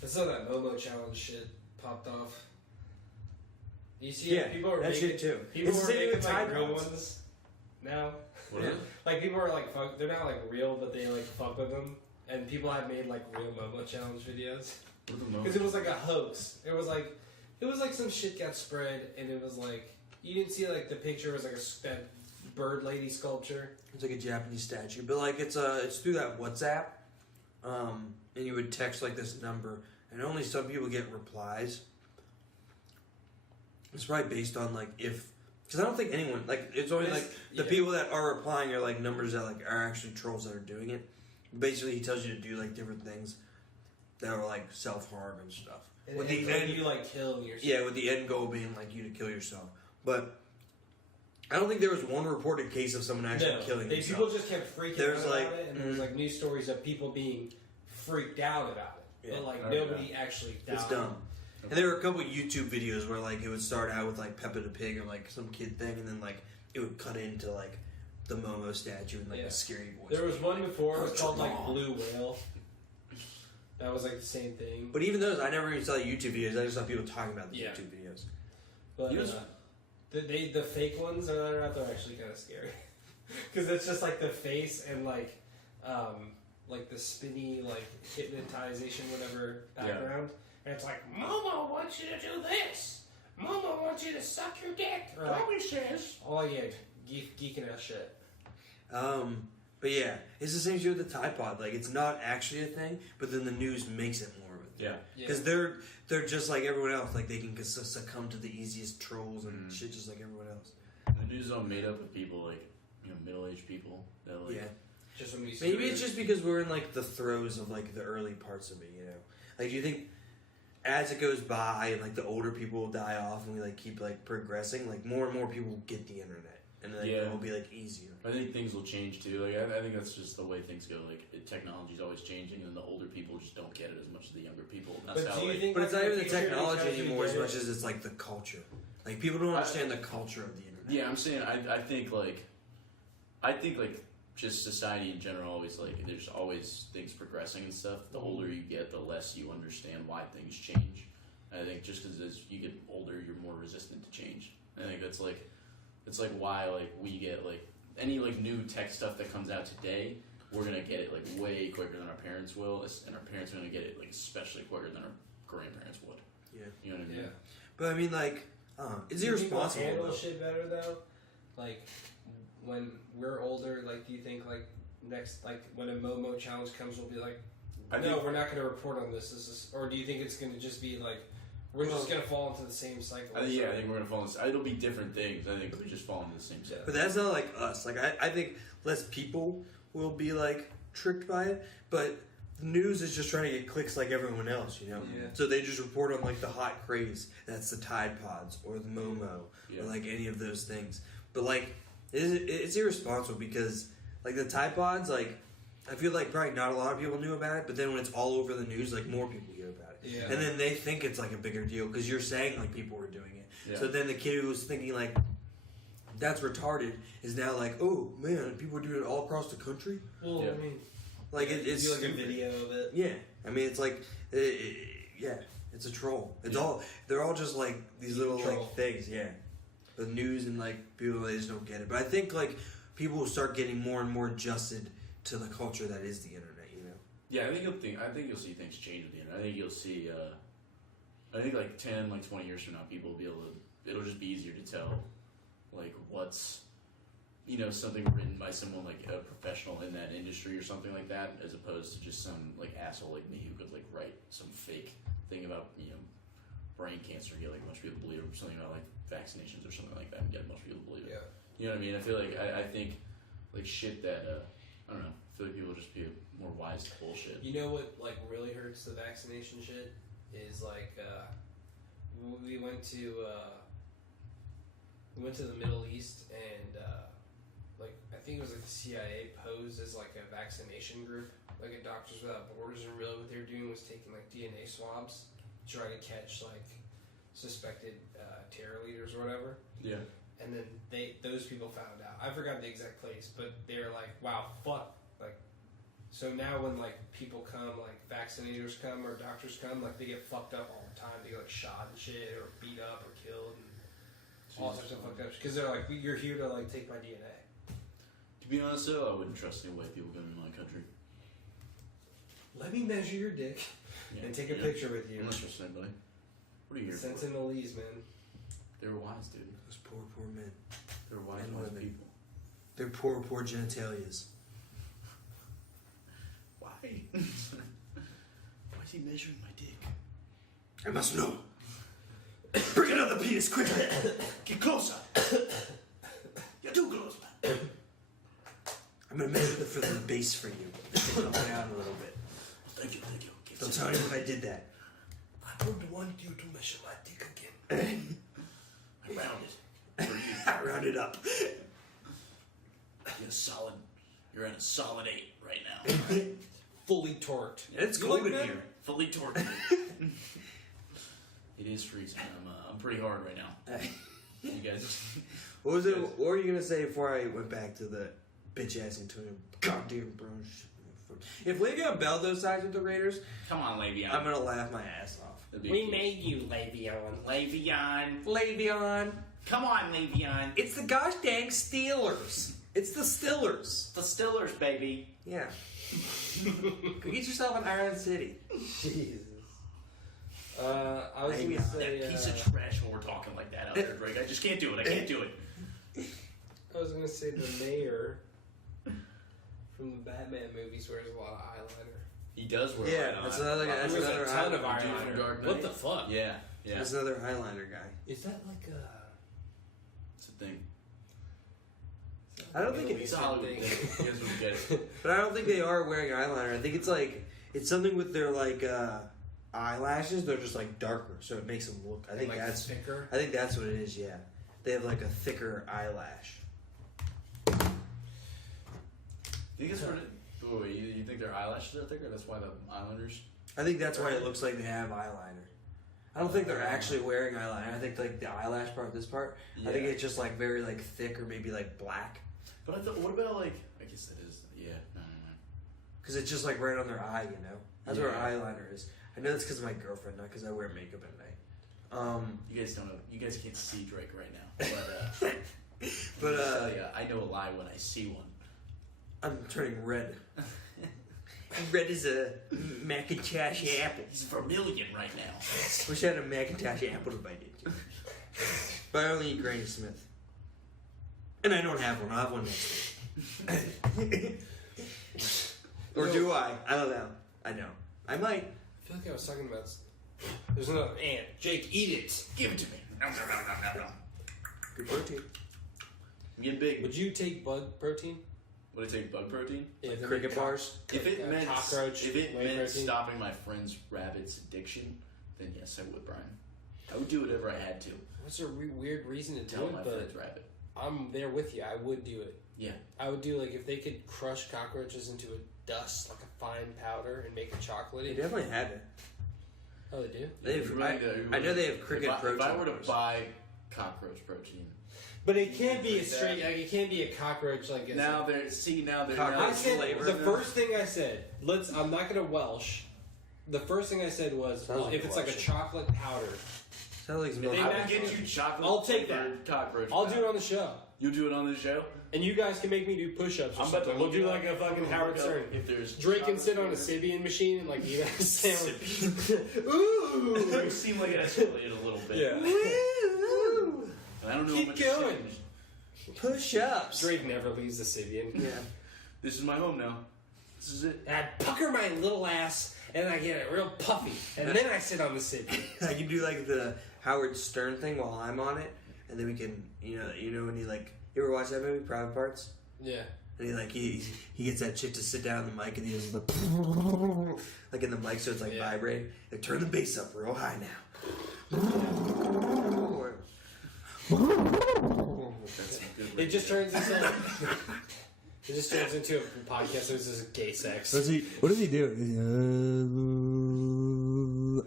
that's how that Momo challenge shit popped off. You see, yeah, people are that making, shit too. people It's the are same making with like Tide real Pods. ones now. What is it? Like people are like fuck, they're not like real, but they like fuck with them. And people have made like real Momo challenge videos What are the because it was like a hoax. It was like some shit got spread, and it was like you didn't see like the picture was like that bird lady sculpture. It's like a Japanese statue, but like it's through that WhatsApp. and you would text like this number, and only some people get replies. It's probably based on like if, because I don't think anyone like it's only like the people that are replying are like numbers that like are actually trolls that are doing it. Basically, he tells you to do like different things that are like self harm and stuff. With the end, you like killing yourself. Yeah, with the end goal being like you to kill yourself. But I don't think there was one reported case of someone actually killing themselves. People just kept freaking out about it, and there was like news stories of people being freaked out about it, but like nobody actually died. It's dumb. And there were a couple of YouTube videos where like it would start out with like Peppa the Pig or like some kid thing, and then like it would cut into like the Momo statue and like a scary voice. There was one before. It was called like Blue Whale. That was like the same thing. But even those, I never even saw the YouTube videos. I just saw people talking about the YouTube videos. But the fake ones that are out there are actually kind of scary because it's just like the face and like the spinny like hypnotization whatever background, and it's like Momo wants you to do this. Momo wants you to suck your dick. Mommy says. Oh yeah, geeking out shit. But yeah, it's the same shit with the Tide Pod. Like, it's not actually a thing, but then the news makes it more of a thing. Yeah. Because they're just like everyone else. Like, they can succumb to the easiest trolls and shit just like everyone else. The news is all made up of people, like, middle-aged people. That, like, Just when we Maybe it's just because we're in, like, the throes of, like, the early parts of it, you know? Like, do you think as it goes by and, like, the older people will die off and we, like, keep, like, progressing, like, more and more people will get the internet. And then it will be, like, easier. I think things will change too. Like I think that's just the way things go. Like technology's always changing, and the older people just don't get it as much as the younger people. That's but how, do you think? But it's not even the future technology anymore as get much as it's like the culture. Like people don't understand the culture of the internet. Yeah, I'm saying I think just society in general always like there's always things progressing and stuff. The older you get, the less you understand why things change. And I think just because as you get older, you're more resistant to change. I think that's like it's like why like we get like any like new tech stuff that comes out today, we're gonna get it like way quicker than our parents will, and our parents are gonna get it like especially quicker than our grandparents would. Yeah, you know what I mean. Yeah, but I mean like, it's irresponsible. Do you handle shit better though? Like when we're older, like do you think like next like when a Momo challenge comes, we'll be like, no, we're not gonna report on this. This is, or do you think it's gonna just be like? We're just gonna fall into the same cycle. I think we're gonna fall into. It'll be different things. I think we just fall into the same cycle. But that's not like us. Like I think less people will be like tricked by it. But the news is just trying to get clicks like everyone else, you know. Yeah. So they just report on like the hot craze. That's the Tide Pods or the Momo or like any of those things. But like it's irresponsible because like the Tide Pods, like I feel like probably not a lot of people knew about it. But then when it's all over the news, like more people hear about it. Yeah. And then they think it's like a bigger deal because you're saying like people were doing it. Yeah. So then the kid who was thinking like that's retarded is now like, oh man, people are doing it all across the country. Well, Yeah. I mean, Like it's do like a video of it. Yeah, I mean it's like it's a troll. It's all they're all just like these little Troll. like things. Yeah, the news and like people they just don't get it. But I think like people will start getting more and more adjusted to the culture that is the internet. You know. Yeah, I think you'll see things change with the internet. I think you'll see. I think like 10, like 20 years from now, people will be able to. It'll just be easier to tell, like what's, something written by someone like a professional in that industry or something like that, as opposed to just some like asshole like me who could like write some fake thing about brain cancer and get like a bunch of people to believe it, or something about like vaccinations or something like that and get a bunch of people to believe it. Yeah. You know what I mean? I feel like I think like shit that I don't know. I feel like people will just be more wise to bullshit. You know what like really hurts the vaccination shit is like we went to the Middle East and like I think it was like the CIA posed as like a vaccination group, like a Doctors Without Borders, and really what they were doing was taking like DNA swabs, trying to catch like suspected terror leaders or whatever. Yeah. And then those people found out. I forgot the exact place, but they were like, "Wow, fuck!" Like, so now when like people come, like vaccinators come or doctors come, like they get fucked up all the time. They get like shot and shit, or beat up, or killed, and all types of fucked up. Because they're like, "You're here to like take my DNA." To be honest though, I wouldn't trust any white people coming to my country. Let me measure your dick and take a picture with you. I'm not trusting anybody. What are you here for? Sentinelese, man. They were wise, dude. Those poor men. They were wise, And wise women. people. They're poor genitalias. Why? is he measuring my dick? I must know. Bring another penis quickly. Get closer. You're too close, man. I'm gonna measure for the base for you. Come down a little bit. Thank you. Don't tell anyone I did that. I would want you to measure my dick again. I round it. For you. I rounded up. You're in a solid 8 right now. Fully torqued. It's You cold like in that? here. Fully torqued. It is freezing. I'm pretty hard right now. You guys. What was it? What were you gonna say before I went back to the bitch ass Antonio? Goddamn Brown. If Le'Veon Bell those sides with the Raiders, Come on, Le'Veon. I'm gonna laugh my ass off. That'd be We cool. made you, Le'Veon. Le'Veon. Le'Veon, Come on, Le'Veon. it's the gosh dang Steelers. It's the Stillers. The Stillers, baby. Yeah. Go get yourself an Iron City. Jesus. I was Maybe gonna I'm say. That piece of trash when we're talking like that out there, Drake. I just can't do it. I can't do it. I was gonna say the mayor from the Batman movies wears a lot of eyeliner. He does wear Yeah, eyeliner. that's another. That's He wears another a ton of eyeliner. Dude from eyeliner. Dark What Knight? the fuck? Yeah. That's another eyeliner guy. Is that like a? It's a thing. I don't think It's a Hollywood thing. You guys would get it. But I don't think they are wearing eyeliner. I think it's like it's something with their like eyelashes. They're just like darker, so it makes them look. I think like that's. thicker. I think that's what it is. Yeah, they have like a thicker eyelash. You guys heard it? Oh, you think their eyelashes are thicker? That's why the eyeliners. I think that's why it looks like they have eyeliner. I don't think they're actually wearing eyeliner. I think like the eyelash part, this part. I think Yeah. it's just like very like thick or maybe like black, But I thought, what about like? I guess that is. Yeah. No. because it's just like right on their eye. You know, that's where Yeah. eyeliner is. I know that's because of my girlfriend, not because I wear makeup at night. You guys don't know. You guys can't see Drake right now. But But I'll tell ya, I know a lie when I see one. I'm turning red. Red is a Macintosh apple. He's vermilion right now. Wish I had a Macintosh apple to bite into. But I only eat Granny Smith. And I don't have one. I'll have one next week. Or do I? I don't know. I know. I might. I feel like I was talking about. There's another ant. Jake, eat it. Give it to me. Nom, nom, nom, nom, nom, nom. Good protein. I'm getting big. Would you take bug protein? Would I take bug protein? Like cricket bars. If it meant cockroach, if it whey meant protein? stopping my friend's rabbit's addiction, then yes, I would, Brian. I would do whatever I had to. What's a weird reason to do Tell it? my But friend's rabbit. I'm there with you. I would do it. Yeah. I would do like if they could crush cockroaches into a dust, like a fine powder, and make it They chocolatey. definitely have it. Oh, they do. They have, You really do. I know they have cricket protein If I were to bars. buy cockroach protein, But it can't be a Like straight. that. Like, it can't be a cockroach. Like now they're now they're Cockroach I said flavor. the first thing I said. I'm not gonna Welsh. The first thing I said was Sounds like if it's like a Welsh. chocolate powder, Sounds like some They I milk. would match get it. you chocolate. I'll take flavored cockroach. I'll do powder. it on the show, You do it on the show. and you guys can make me do push-ups. Or I'm about to something. look We'll do it like up. a fucking I'm gonna Howard look up Stern. If there's Drake can chocolate sit on a flavored- Sibian machine and like eat a sandwich. Ooh. You seem like it escalated a little bit. Yeah. Woo! I don't know Keep how much going. Push-ups. Drake never leaves the Sibian. Yeah. This is my home now. This is it. And I pucker my little ass, and I get it real puffy, and then I sit on the Sibian. I can do like the Howard Stern thing while I'm on it, and then we can, you know when he like, you ever watch that movie, Private Parts? Yeah. And he like he gets that chick to sit down on the mic, and he does the like in the mic, so it's like Yeah. vibrating. Like turn the bass up real high now. That's some good. It just turns into it just turns into a podcast. So it's just gay sex. What does he do? I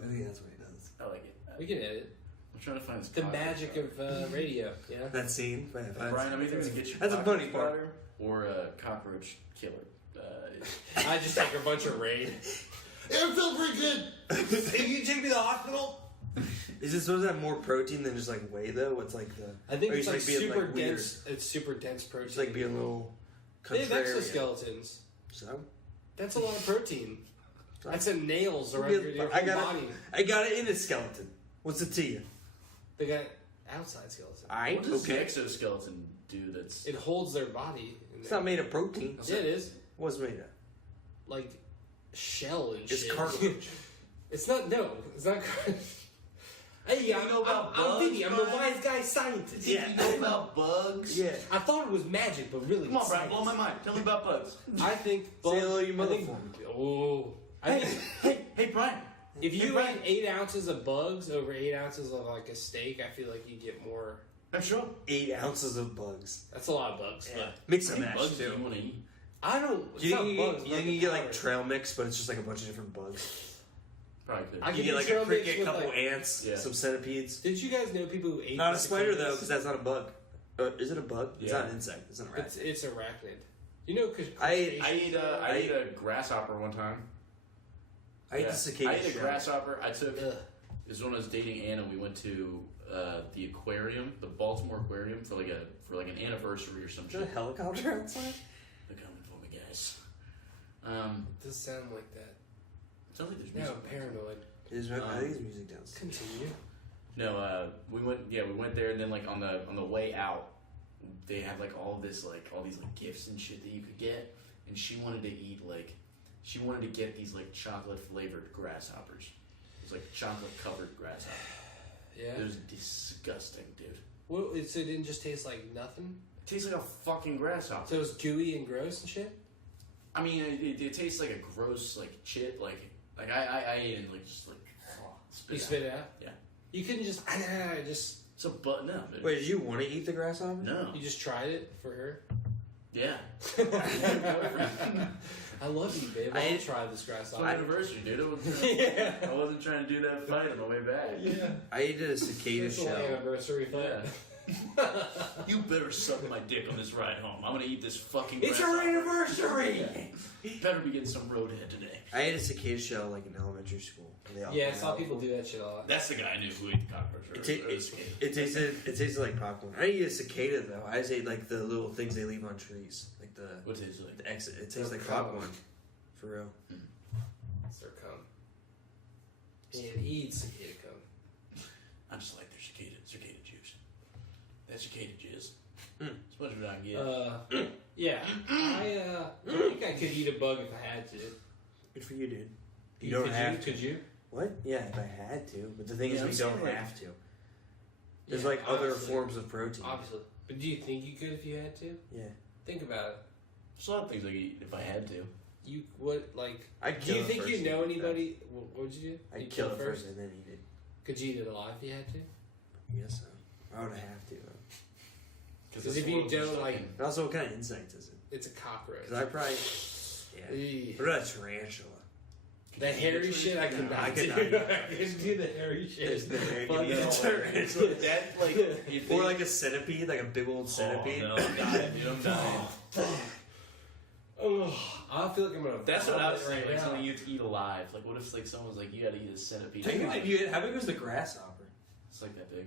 think that's what he does. I like it. We can edit I'm trying to find this. the cockroach magic powder. of radio. You know. That scene. Brian, I'm either gonna get you That's a cockroach funny part. powder or a cockroach killer. I just take a bunch of raid. It feels pretty good. If you take me to the hospital. Is it supposed to have more protein than just like whey though? What's like the? I think or it's you like just, being, super like, weird? dense. It's super dense protein. It's like being a little. They have contrarian. exoskeletons. So That's a lot of protein. That's in nails around Yeah, your I whole got body. I got it in a skeleton. What's it to you? They got outside skeleton. I What does the okay. exoskeleton do? That's It holds their body. In It's there. not made of protein. Yeah, it is. What's it made of? Like shell and It's shit. cartilage. It's not. No, it's not. Hey, You know about I'm bugs, Vinny. I'm the Brian? wise guy scientist. You know about bugs? Yeah. I thought it was magic, but really, Come on, it's Brian, science. blow my mind. Tell me about bugs. I think. Say hello to your I mother think- for me. Oh, I think Hey, Brian. if you Brian. ate 8 ounces of bugs over 8 ounces of like a steak, I feel like you get more. I'm sure. 8 ounces of bugs. That's a lot of bugs. Yeah. But Mix How and many match bugs do you too. want to eat? I don't. It's You not can bugs. get, but you can get like powder. trail mix, but it's just like a bunch of different bugs. Probably could. I You can get do like trail a mix cricket, with, couple like- ants, Yeah. some centipedes. Did you guys know people who ate? Not a the spider cicadas? though, because that's not a bug. Is it a bug? It's Yeah. not an insect. It's an rat. It's arachnid. You know, because I ate I ate a grasshopper one time. I ate the cicada I ate a shell. grasshopper. I took. Ugh. It was when I was dating Anna. We went to the aquarium, the Baltimore Aquarium, for like an anniversary or some Is there a shit. helicopter outside? They're coming for me, guys. It does sound like that. Sounds like there's Now music. I'm paranoid. I think it's music downstairs. Continue. No, we went. Yeah, we went there, and then like on the way out, they had like all these like gifts and shit that you could get, and she wanted to eat like, she wanted to get these like chocolate flavored grasshoppers. It was like chocolate covered grasshopper. Yeah. It was disgusting, dude. Well, so it didn't just taste like nothing. It tastes like a fucking grasshopper. So it was gooey and gross and shit. I mean, it tastes like a gross like shit. Like I ate it and like just like You spit spit it out. Yeah. You couldn't just just. So, but no. Dude. Wait, did you want to eat the grasshopper? No. You just tried it for her. Yeah. I love you, babe. I I'll ate- try this It's my grasshopper. anniversary, dude. Yeah. I wasn't trying to do that fight on the way back. Yeah. I ate a cicada It's a little shell. anniversary fight. Yeah. You better suck my dick on this ride home. I'm gonna eat this fucking. It's our grasshopper. anniversary! Better be getting some roadhead today. I ate a cicada shell like in elementary school. They all Yeah, I came saw out. people do that shit a lot. That's the guy I knew who ate the cockroach. It tasted like popcorn. I didn't eat a cicada though. I just ate like the little things they leave on trees, like the What tastes like? the exit. It tastes They're like cum. popcorn, for real. It's their cum. And eat cicada cum. I just like their cicada juice. That cicada jizz. Mm. As much as I can get. Yeah. I think I could eat a bug if I had to. Good for you, dude. You don't could have you? to. Could you? What? Yeah, if I had to. But the thing Yeah, is, I'm we saying, don't like- have to. There's Yeah, like other obviously. forms of protein. Obviously. But do you think you could if you had to? Yeah. Think about it. There's a lot of things I could eat if I had to. You would like. I'd Do kill you it think first you and know eat it. anybody? What would you do? I'd You'd kill it first and then eat it. Could you eat it alive if you had to? I guess so. I would have to. Because this if you world's just don't, like- fucking- But also, what kind of insect is it? It's a cockroach. Because I probably. Yeah. Eee. What about a tarantula? The hairy shit I could No, not I could do. not do that. I could do the hairy shit. There's the hairy- Fuck you no. can eat a tarantula. That like if Or they- like a centipede, like a big old centipede. Oh, no, I'm dying, dude. I'm dying. Oh, I feel like I'm gonna. That's what I was vomit saying. Like now. something you have to eat alive. Like what if like someone's like you gotta eat a centipede? Think of alive? it, how big was the grasshopper? It's like that big.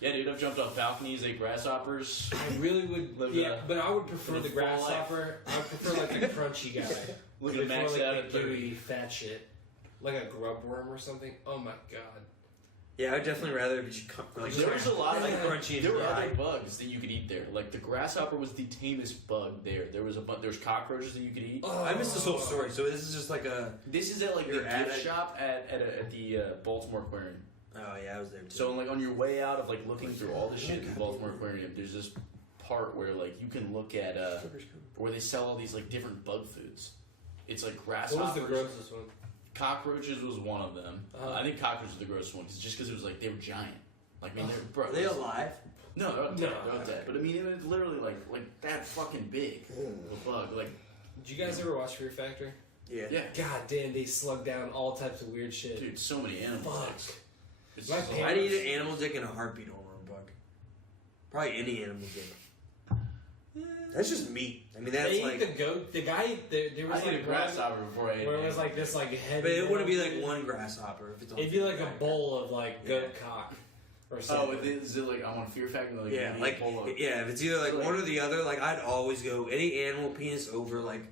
Yeah, dude. I've jumped off balconies, ate grasshoppers. I really would. Live Yeah, a- but I would prefer live a the full life. grasshopper. I would prefer like the crunchy guy. Looking to Before max like out the at 30. gooey fat shit, like a grub worm or something. Oh my god. Yeah, I'd definitely rather be like There was a lot of like crunchy and there were dry. other bugs that you could eat there. Like the grasshopper was the tamest bug there. There was there was cockroaches that you could eat. Oh, I missed this whole story. So this is just like a. This is at like You're the at gift it. shop at the Baltimore Aquarium. Oh yeah, I was there too. So like on your way out of like looking through all the shit in the Baltimore Aquarium, there's this part where like you can look at where they sell all these like different bug foods. It's like What was grasshoppers. the grossest one? Cockroaches was one of them. Uh-huh. I think cockroaches was the grossest one because it was like they were giant. Like I mean, bro, Are they alive? No, they're not dead. No. They're not dead. But I mean, it was literally like that fucking big a bug. Like Did you guys ever watch Fear Factor? Yeah. yeah, God damn, they slug down all types of weird shit. dude, so many animal Fuck. dicks. It's My just parents- I'd eat an animal dick in a heartbeat over a bug. Probably any animal dick. That's just meat. I mean, that's They like. eat the goat. The guy there was I ate like a grasshopper before I ate where it it. was like this like heavy. But it wouldn't be metal like dude. one grasshopper if it's. on It'd be like Fear a Factor. bowl of like goat cock or Oh, something. is it like I'm on Fear Factor? Like, Yeah, you like pull up. yeah, if it's either like So, like- one or the other, like I'd always go any animal penis over like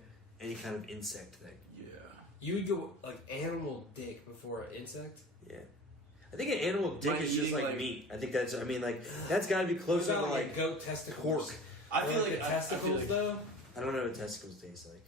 any kind of insect thing. Yeah. You would go like animal dick before an insect. Yeah, I think an animal dick By is just eating, like like- meat. I think that's. I mean, like that's got to be What closer to about like. goat testicles? pork. I Or feel like like the I feel testicles like, though. I don't know what testicles taste like.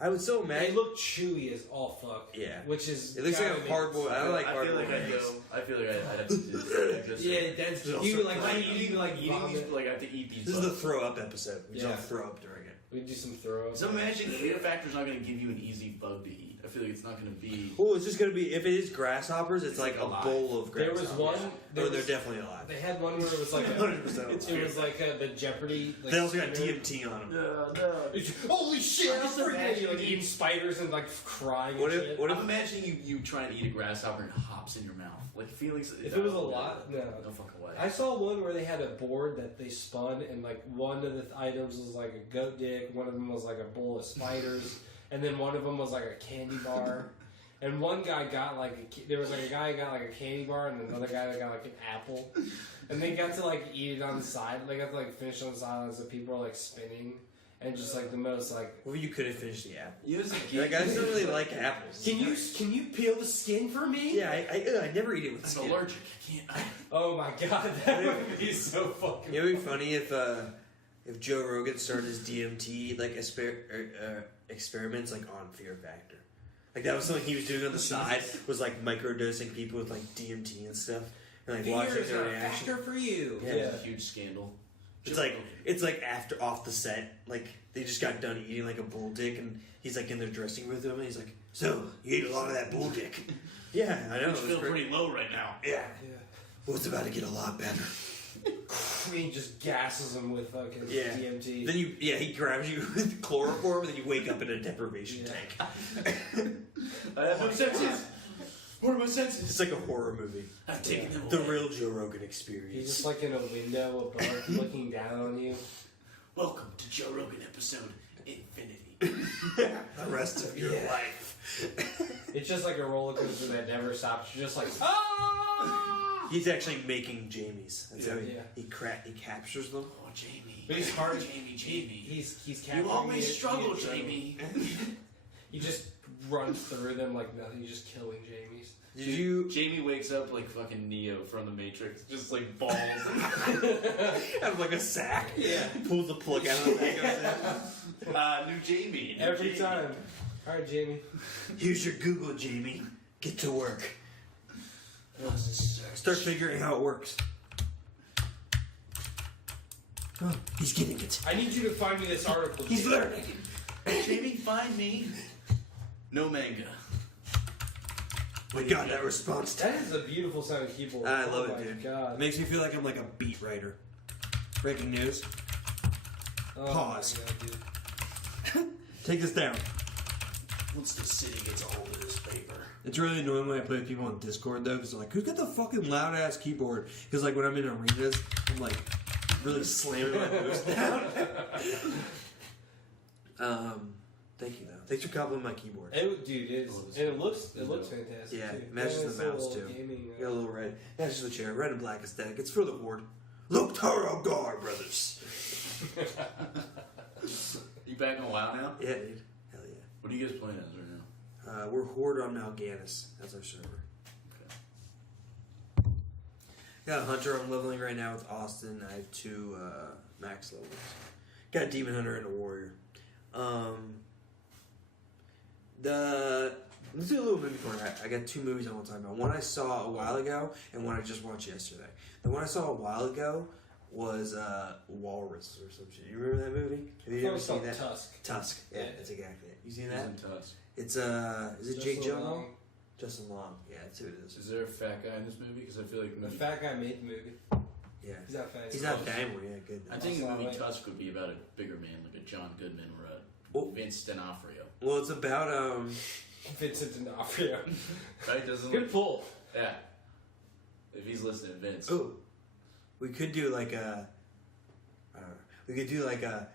I would so They imagine. look chewy as all fuck. Yeah. Which is. It looks like gotta a make hard boiled. I don't like I hard feel boiled like I'd eggs. go. I feel like I'd have to do this. Yeah, that's you like eating like eating these. vomit. Like I have to eat these. This is the throw up episode. We just Yeah. all throw up during it. We do some throw. So imagine Fear Factor's not going to give you an easy bug to eat. I feel like it's not going to be. Well, it's just gonna be if it is grasshoppers, it's like a alive. bowl of There grasshoppers. was one. Oh, they're definitely alive. They had one where it was like 100%. it was like the Jeopardy. Like, They also got spinner. DMT on them. No. Holy shit! I'm It's just freaking imagining like eating spiders and like crying. What and if? shit. What if? I'm imagining you try and eat a grasshopper and it hops in your mouth. Like feelings. If it was a lot, no. No fucking way. I saw one where they had a board that they spun, and like one of the items was like a goat dick, one of them was like a bowl of spiders, and then one of them was like a candy bar. And one guy got like there was like a guy who got like a candy bar, and another guy that got like an apple, and they got to like eat it on the side. They got to like finish on the side, so people are like spinning, and just like the most like. Well, you could have finished the apple. You as a Like I don't really like apples. Can you peel the skin for me? Yeah, I never eat it with I'm skin. allergic. I can't. Oh my god, that would be so fucking. It would be funny if Joe Rogan started his DMT like experiments like on Fear Factor. Like that was something he was doing on the side was like microdosing people with like DMT and stuff and like watching their reaction. for you. Yeah. It's a huge scandal. It's like after off the set, like they just got done eating like a bull dick and he's like in their dressing room with him and he's like, "So you ate a lot of that bull dick?" Yeah, I know. I It was feel great. pretty low right now. Yeah. Yeah. Well, it's about to get a lot better. He just gasses him with fucking Yeah. DMT. Then he grabs you with chloroform, and then you wake up in a deprivation tank. I have no senses. What are my senses? It's like a horror movie. I've taken them The away. real Joe Rogan He's experience. just like in a window above, looking down on you. Welcome to Joe Rogan episode Infinity. The rest of your Yeah. life. It's just like a roller coaster that never stops. You're just like, ah! He's actually making Jamie's. That's how Yeah. he captures them. Oh, Jamie. But he's hard. Jamie. He's capturing You always it, struggle, you know. Jamie. He just runs through them like nothing. He's just killing Jamies. Did you Jamie wakes up like fucking Neo from the Matrix, just like balls. have like a sack? Yeah. He pulls the plug out of the back. New Jamie. New Every Jamie. time. All right, Jamie. Use your Google, Jamie. Get to work. Search. Start figuring how it works. Oh, he's getting it. I need you to find me this article. He's Jamie. learning. Jamie, find me. No manga. My God, that response time. That is a beautiful sounding keyboard. I love oh it, my dude. God. It makes me feel like I'm like a beat writer. Breaking news. Oh Pause. my God, dude. Take this down. Once the city gets a hold of this paper. It's really annoying when I play with people on Discord though, because they're like, "Who's got the fucking loud ass keyboard?" Because like when I'm in arenas, I'm like really slamming my moves down. Thank you though. Thanks for complimenting my keyboard. Dude, and it looks fantastic. Yeah, too. matches Nice the mouse, little too. Gaming, Got a little red. Matches the chair. Red and black aesthetic. It's for the horde. Look, Taro Gar, brothers. You back in a while now? Yeah, dude. Hell yeah. What are you guys playing as right now? We're horde on Mal'Ganis. That's our server. Got a hunter I'm leveling right now with Austin. I have 2 max levels. Got a demon hunter and a warrior. Let's do a little movie corner. I got 2 movies I want to talk about. One I saw a while ago and one I just watched yesterday. The one I saw a while ago was Walrus or some shit. You remember that movie? Have you ever seen that? Tusk. Tusk. Yeah, Yeah. that's exactly it. You seen He's that? in Tusk. It's is it Jake Justin Gyllenhaal? Long. Justin Long. Yeah, that's who it is. Is there a fat guy in this movie? Because I feel like The fat guy made the movie. Yeah. He's not fat. He's not Daniel. Yeah, good. I think the Also, movie like- Tusk would be about a bigger man, like a John Goodman or a Oh. Vince D'Onofrio. Well, it's about Vincent D'Onofrio. Right? Doesn't Good look, pull. yeah. If he's listening, Vince. Oh, we could do like a. I don't know. We could do like a.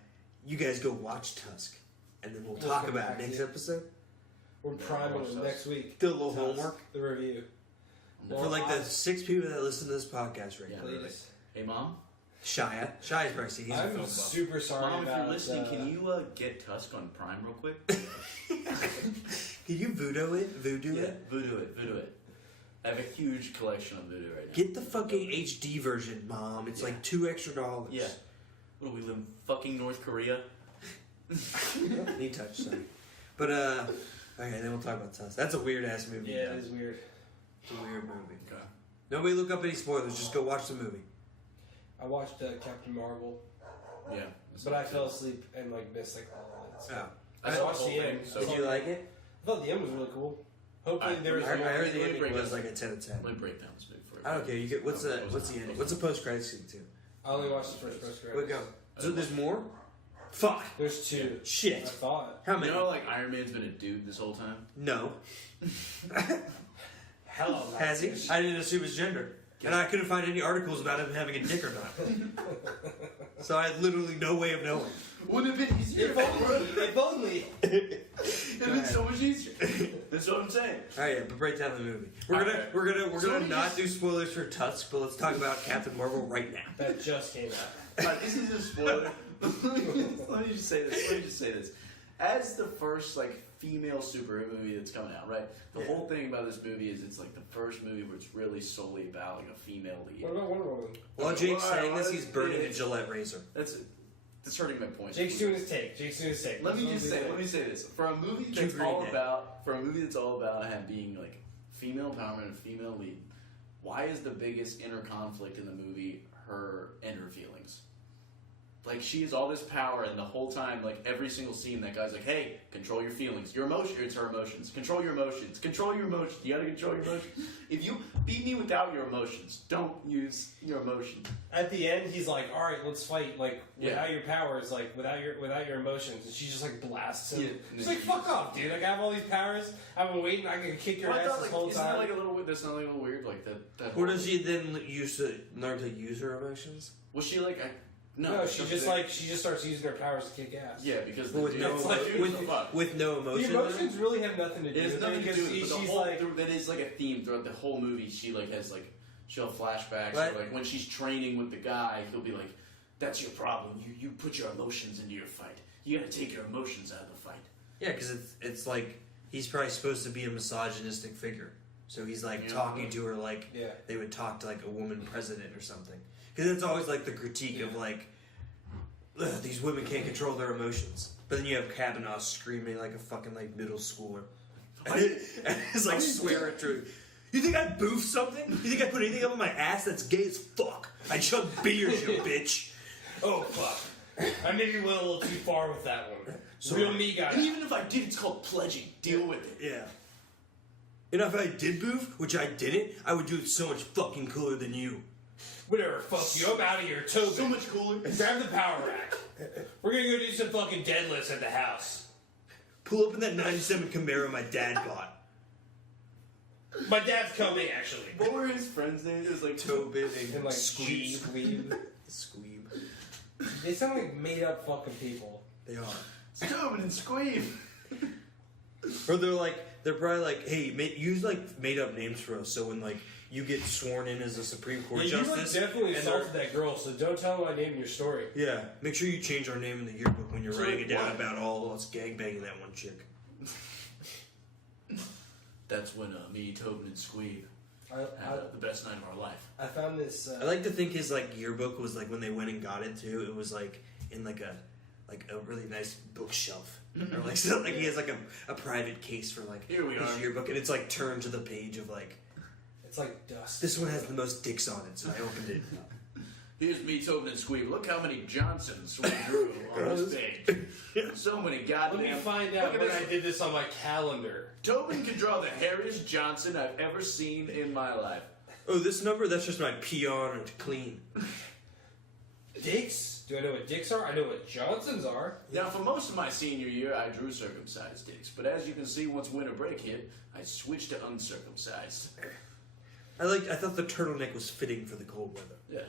You guys go watch Tusk, and then we'll We'll talk come about back, it next yeah. episode. We're priming watch it Tusk. next week. Do a little Tusk, homework The review. Well, for like I- the 6 people that listen to this podcast right Yeah. now. Please. Hey, Mom? Shia probably seen. He's a film I'm buff. super sorry Mom, if about. you're listening, can you get Tusk on Prime real quick? Can you voodoo it? Voodoo it? Voodoo it. I have a huge collection of Voodoo right now. Get the fucking HD version, Mom. It's like $2 extra. Yeah. What do we live in fucking North Korea? Need touch, sorry. But okay, then we'll talk about Tusk. That's a weird ass movie. Yeah, though. it is weird. It's a weird movie. Okay. Nobody look up any spoilers. Just go watch the movie. I watched Captain Marvel, Yeah. but I fell asleep and like missed like all of it. So. Oh. I saw watched whole the thing, end. so- Did you like it? I thought the end was really cool. Hopefully there was I more. heard the Let me ending break was it. like a 10 out of 10. Let me break down this movie for you. I don't care. You get what's the ending? What's the post credits scene too? I only watched the first credits. Wait, go. So there's more? Fuck. There's 2. I Shit. thought. How You many? know, like Iron Man's been a dude this whole time. No. Hello. Has he? I didn't assume his gender. And I couldn't find any articles about him having a dick or not. So I had literally no way of knowing. Wouldn't have been easier. If only. It'd been so much easier. That's what I'm saying. Alright, yeah, but break down the movie. We're Alright. gonna So not just- do spoilers for Tusk, but let's talk about Captain Marvel right now. That just came out. This is a spoiler. Let me just say this. As the first like female superhero movie that's coming out, right? The Yeah. whole thing about this movie is it's like the first movie where it's really solely about like a female lead. What about Wonder Woman? While Okay, Jake's well, saying alright, this, he's burning yeah. a Gillette razor. That's hurting my point. Jake's doing his take. Let me say this. For a movie that's Green all Day. about him being like female empowerment and female lead, why is the biggest inner conflict in the movie her inner feelings? Like she has all this power, and the whole time, like every single scene, that guy's like, "Hey, control your feelings, your emotions." It's her emotions. Control your emotions. Control your emotions. You gotta control your emotions. If you beat me without your emotions, don't use your emotions. At the end, he's like, "All right, let's fight." Like without Yeah. your powers, like without your emotions, and she just like blasts him. Yeah. She's like, "Fuck off, dude! Like I have all these powers. I've been waiting. I can kick your Well, I ass thought, this like, whole isn't that time." like a little weird? That's not like a little weird, like that. Or does she then learn to use her emotions? Was she like? No, she just starts using her powers to kick ass. Yeah, because But with dude- no it's like- dude, what the fuck? with no The emotion. emotions really have nothing to do It has with nothing it to because do with it, but the she's whole like, that is like a theme throughout the whole movie. She like has like she'll have flashbacks. What? Or, like when she's training with the guy, he'll be like, "That's your problem. You put your emotions into your fight. You got to take your emotions out of the fight." Yeah, because it's like he's probably supposed to be a misogynistic figure, so he's like Yeah. talking to her like yeah. they would talk to like a woman president or something. Because it's always like the critique of like, "Ugh, these women can't control their emotions. But then you have Kavanaugh screaming like a fucking like middle schooler, and it's like swearing through. You think I boofed something? You think I put anything up on my ass that's gay as fuck? I chug beers, you bitch. Oh fuck! I maybe went a little too far with that one. So- Real me guy. And even if I did, it's called pledging. Deal with it. Yeah. And if I did boof, which I didn't, I would do it so much fucking cooler than you. Whatever, fuck you. I'm out of here. So Tobin. much cooler. Grab the power rack. We're gonna go do some fucking deadlifts at the house. Pull up in that 97 Camaro my dad bought. My dad's coming, actually. What were his friends' names? It was like Tobin And like Squeeb. Squeeb. Squeeb. They sound like made up fucking people. They are. Tobin and Squeeb. Or they're probably like, hey, use like made up names for us, so when like you get sworn in as a Supreme Court Yeah, you justice, like definitely and assaulted that girl, so don't tell my name in your story. yeah, make sure you change our name in the yearbook when you're So, writing it down what? about all of us gangbanging that one chick. That's when me, Tobin, and Squeeb had the best night of our life. I found this. I like to think his like yearbook was like when they went and got it too. It was like in like a really nice bookshelf, or like so like he has like a private case for like Here we his are. yearbook, and it's like turned to the page of like It's like dust. this one has the most dicks on it, so I opened it. Here's me, Tobin, and Squeeb. Look how many Johnsons we drew on this page. So many Let me goddamn. find out Look at when this. I did this on my calendar. Tobin can draw the hairiest Johnson I've ever seen in my life. Oh, this number, that's just my peon and clean. Dicks? Do I know what dicks are? I know what Johnsons are. Now, for most of my senior year, I drew circumcised dicks. But as you can see, once winter break hit, I switched to uncircumcised. I thought the turtleneck was fitting for the cold weather. Yeah.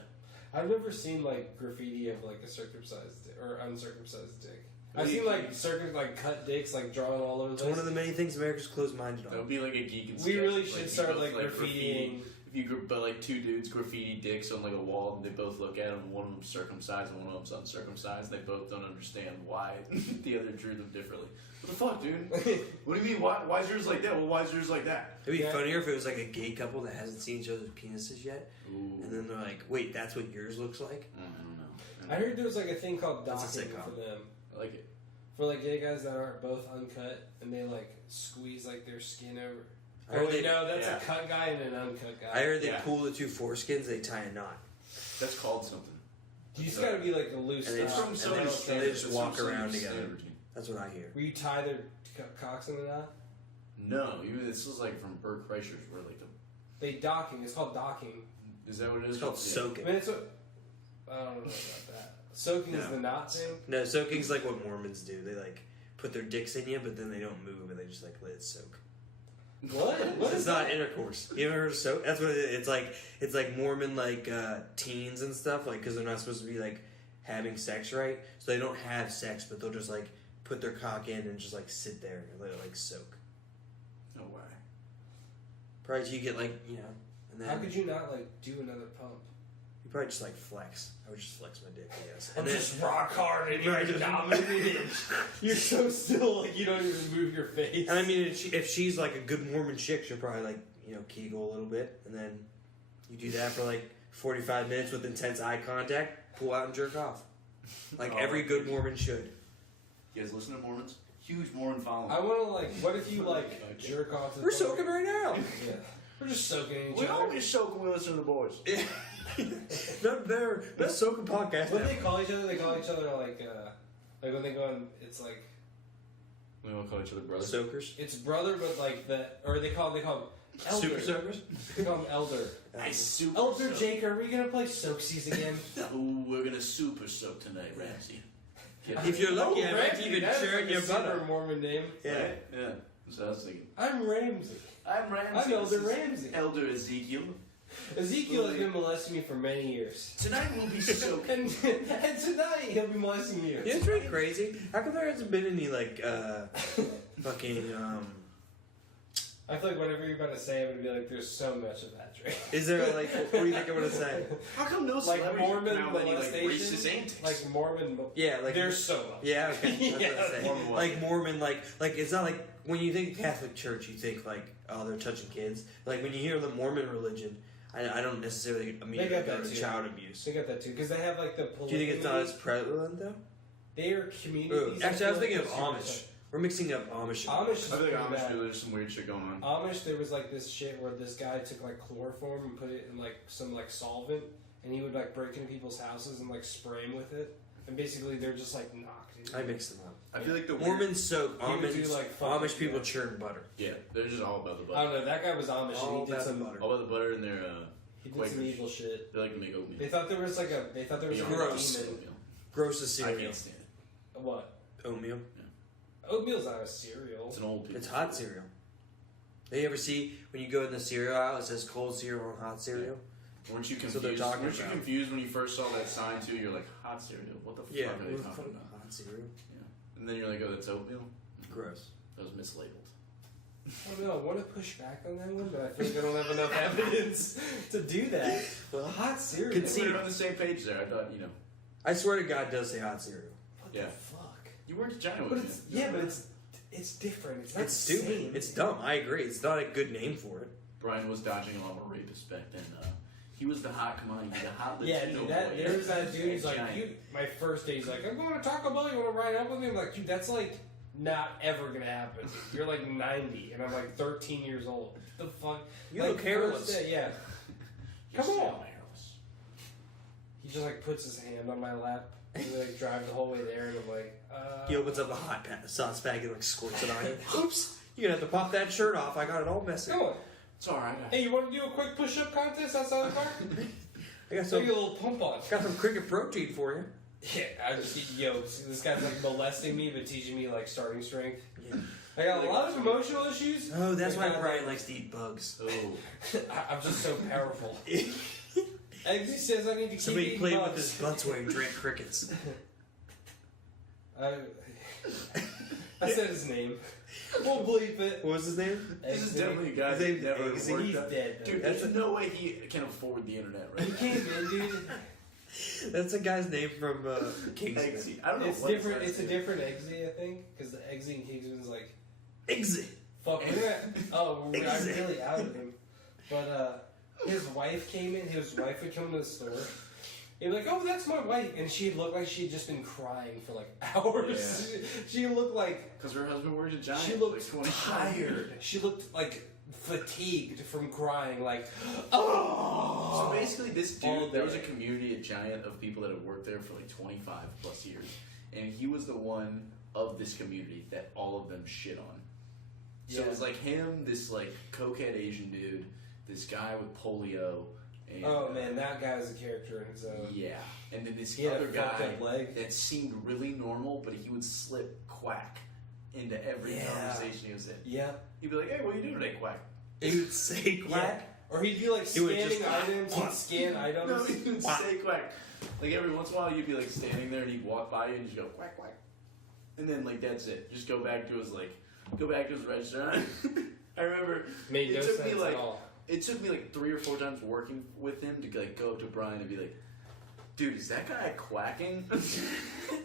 I've never seen like graffiti of like a circumcised dick or uncircumcised dick. I've Really? seen like cut dicks like drawn all over the It's place. one of the many things America's closed-minded That on. would be like a geek and We sketch. really Like, should you start both, like graffitiing. If you but like two dudes graffiti dicks on like a wall, and they both look at them, and one of them's circumcised and one of them's uncircumcised. They both don't understand why the other drew them differently. What the fuck, dude? What do you mean? Why is yours like that? Well, why is yours like that? It'd be Yeah. funnier if it was like a gay couple that hasn't seen each other's penises yet, Ooh. and then they're like, "Wait, that's what yours looks like." I don't know. I heard there was like a thing called That's a docking sitcom. for them. I like it. For like gay guys that aren't both uncut and they like squeeze like their skin over. I heard they- no, that's yeah. a cut guy and an uncut guy. I heard they Yeah. pull the two foreskins, they tie a knot. That's called something. You just gotta be like a loose. And they knot. just- From and they Sony's just- standard. they just That's walk from around Sony's together. standard routine. That's what I hear. Where you tie their cocks in the knot. No, even this was like from Bert Kreischer's, where like the They docking. It's called docking. is that what it is? It's called I soaking. mean, it's what. I don't know about that. Soaking is No. the knot thing. No, soaking's like what Mormons do. They like put their dicks in you, but then they don't move, and they just like let it soak. What? What It's is not that? intercourse. You ever heard of soak? That's what it is. It's like Mormon like teens and stuff, like because they're not supposed to be like having sex, right? So they don't have sex, but they'll just like put their cock in and just like sit there and let it like soak. No way. Probably till you get like and then How could you not like do another pump? you probably just like flex. I would just flex my dick, I guess. I'm And then just rock hard and you're Right, just- dominated. You're so still, like you don't even move your face. and I mean, if she's like a good Mormon chick, she'll probably like Kegel a little bit, and then you do that for like 45 minutes with intense eye contact. Pull out and jerk off, like Oh. every good Mormon should. You guys listen to Mormons? Huge Mormon following. I want to like. What if you like jerk off? To We're the soaking right now. Yeah, we're just soaking each We other. always soak when we listen to the boys. Not there. That's soaking podcast. What do they call each other? They call each other like when they go on. It's like We all call each other brothers. Soakers. it's brother, but like they call them elder. Super soakers. They call them elder. Nice super Elder soak. Jake, are we gonna play Soaksies again? Ooh, we're gonna super soak tonight, Ramsey. If you're lucky, I might Ramsey, even that is churn like your a super butter. Mormon name. Yeah. Right? Yeah. That's what I was thinking. I'm Ramsey. I'm Ramsey. I'm Elder This is Ramsey. Elder Ezekiel. Ezekiel has been molesting me for many years. Tonight we'll be soaking. And tonight he'll be molesting you. Yeah, it's really crazy. How come there hasn't been any like fucking I feel like whatever you're about to say, I'm gonna be like, there's so much of that, Drake. Is there like what do you think I'm gonna say? How come no Like celebrities Mormon now any like molestation? racist antics? Like Mormon. Yeah, like There's so much. yeah, okay. That's what I say. Mormon what? Like Mormon, like it's not like when you think Catholic Church, you think like oh they're touching kids. Like when you hear the Mormon religion, I don't necessarily immediately got go that to too. child abuse. So you got that too, because they have like the Do polygamy. you think it's not as prevalent though? They are communities. Actually, I was thinking of that feel like Amish. We're mixing up Amish. Amish is I feel like pretty Amish bad. people, there's some weird shit going on. Amish, there was like this shit where this guy took like chloroform and put it in like some like solvent, and he would like break into people's houses and like spray them with it, and basically they're just like knocked. I mixed them up. I feel like the weird, Mormons soak. He would do, Amish, like, fucking- Amish people churn butter. yeah, they're just all about the I butter. don't know. That guy was Amish, All and he did about the some. butter. All about the butter and their He did some Quakers. evil shit. They like to make oatmeal. They thought there was like a. They thought there was like Gross. a demon. Gross as I cereal. can't stand it. What? Oatmeal. Oatmeal's not a cereal. It's an old people. It's hot cereal. Do you ever see when you go in the cereal aisle, it says cold cereal and hot cereal? Weren't you So confused? they're talking Weren't you about- confused when you first saw that sign too? You're like, hot cereal. What the fuck Yeah. are they talking about? Hot cereal. And then you're like, oh, that's oatmeal. Gross. That was mislabeled. I don't know. I want to push back on that one, but I feel like I don't have enough evidence to do that. Well, Hot cereal. Concede. We're on the same page there. I thought, I swear to God, it does say hot cereal. What Yeah. the fuck? you weren't a giant But with it's me. but it's different. It's not It's stupid. same. It's dumb. I agree. It's not a good name for it. Brian was dodging a lot of rapists back then. He was the hot commodity, the hot Latino Yeah, dude, that boy. there was that dude. He's like, Giant. my first day, he's like, I'm going to Taco Bell. You want to ride up with me? I'm like, dude, that's like not ever gonna happen. You're like 90, and I'm like 13 years old. The fuck? You like, look hairless. first day, yeah. You're Come on. semi-hairless. He just like puts his hand on my lap and we like drive the whole way there, and I'm like, He opens up the hot sauce bag and like squirts it on you. Oops! You're gonna have to pop that shirt off. I got it all messy. Come on. It's alright. Hey, you want to do a quick push-up contest outside the car? I got So you some, a little pump on. got some cricket protein for you. Yeah, I just this guy's like molesting me, but teaching me like starting strength. Yeah. I got a lot of emotional issues. Oh, that's why Like, Brian likes to eat bugs. Oh. I'm just so powerful. Eggsy says I need to keep Somebody eating played bugs. with his butts and drank crickets. I said his name. We'll bleep it. What was his name? This is Eggsy. definitely a guy His that name's never Eggsy. worked He's out. dead. Though. Dude, That's there's no way he can afford the internet right He now. came in, dude. That's a guy's name from Kingsman. Eggsy. I don't know It's what his different. last It's a name different Eggsy, I think, because the Eggsy and Kingsman's like, Eggsy. fuck. We're gonna, I'm Eggsy. really out of him. But his wife came in. His wife would come to the store, He'd be like, "Oh, that's my wife," and she'd look like she'd just been crying for like hours. Yeah. She looked like Because her husband works at Giant. she looked like 25 years. tired. She looked like fatigued from crying. Like, oh. So basically, this All dude, there was a day. community at Giant of people that had worked there for like 25 plus years, and he was the one of this community that all of them shit on. So it was like him, this like cokehead Asian dude, this guy with polio. And, Oh man, that guy was a character in his own. Yeah, and then this He had other a fucked guy up leg. that seemed really normal, but he would slip quack into every Yeah. conversation he was in. Yeah. He'd be like, "Hey, what are you doing today, quack?" He would say quack. Or he'd be like He would scanning just- items. He'd scan items. No, he would Quack. say quack. Like every once in a while, you'd be like standing there, and he'd walk by you, and just go quack quack, and then like that's it. Just go back to his register. I remember Made no it took sense me like at all. it took me like 3 or 4 times working with him to like go up to Brian and be like, "Dude, is that guy quacking?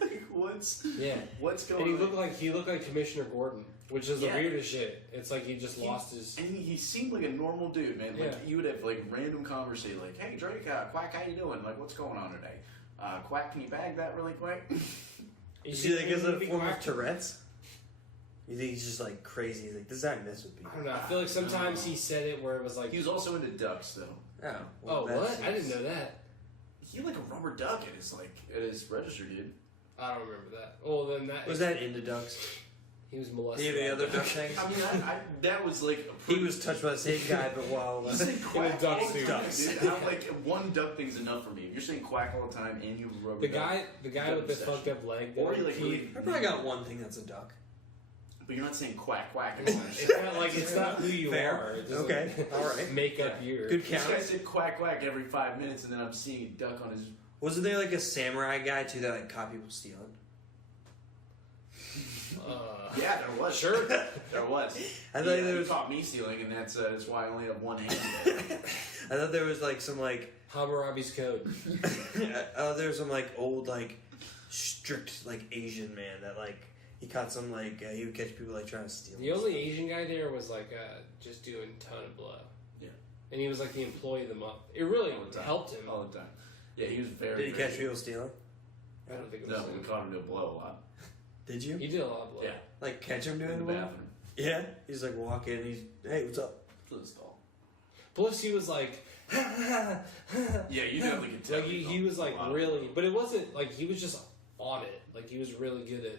Like, what's Yeah. going And he on?" looked like Commissioner Gordon, which is Yeah. the weirdest shit. It's like he just lost his. And he seemed like a normal dude, man. Like Yeah. you would have like random conversation, like, "Hey Drake, Quack, how you doing? Like, what's going on today? Quack, can you bag that really quick?" You see, like, is it a form of Tourette's? You think he's just like crazy? He's like, this guy mess with I people. don't know. I feel like sometimes he said it where it was like, He was also into ducks, though. Oh, "Oh, that's- what? I didn't know that." He had like a rubber duck at his register, dude. I don't remember that. Well, then that Was that into ducks? he was Any molested. of the by other a duck things? I mean, that was like a He pretty- was touched by the same guy, but while You say quack duck all the suit. time, Ducks. dude. I'm like one duck thing's enough for me. If you're saying quack all the time and you have a rubber The duck, guy with the obsession. fucked up leg. Or though, you like he- really, I probably got one thing that's a duck. but you're not saying quack quack. It's not like it's not who you Fair. are. It doesn't Okay, all right. make up your. Good This guy count. said quack quack every 5 minutes, and then I'm seeing a duck on his. Wasn't there like a samurai guy too that like caught people stealing? Yeah, there was. Sure. There was. I thought He there was. caught me stealing, and that's why I only have one hand. I thought there was like some like. Hammurabi's Code. There was some like old like strict like Asian man that like he caught some like he would catch people like trying to steal. The only Asian guy there was like just doing a ton of blow. Yeah. And he was like the employee of the month. It really All the time. helped him. All the time. Yeah, he was very. Did he catch very- people stealing? I don't think it was No, we him. caught him to blow a lot. Did you He did a lot of blow. Yeah. like catch him doing In the the well? bathroom. Yeah, he's like walking. And he's hey, what's up? To the stall. Plus he was like, Yeah, you definitely could tell. like he was like A lot of really, blow. but it wasn't like he was just on it. Like he was really good at.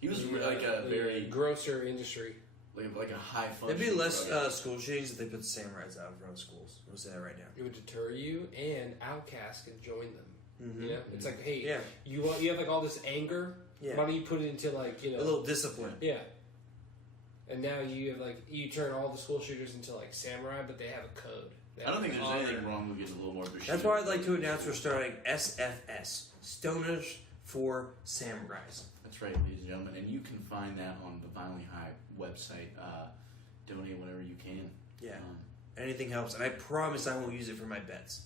He was the, like a the very grocer industry. like a high There'd function. be less school shootings if they put samurais out in front of schools. I'm gonna say that right now. It would deter you, and outcasts could join them. Mm-hmm. You know, it's like, hey, Yeah, you have like all this anger. yeah. Why don't you put it into like A little discipline. Yeah. And now you have like you turn all the school shooters into like samurai, but they have a code. They I don't have think there's honor. anything wrong with getting a little more. That's why I'd like to announce we're starting SFS, Stoners for Samurais. That's right, ladies and gentlemen, and you can find that on the Violently High website. Donate whenever you can. Yeah. Anything helps, and I promise I won't use it for my bets.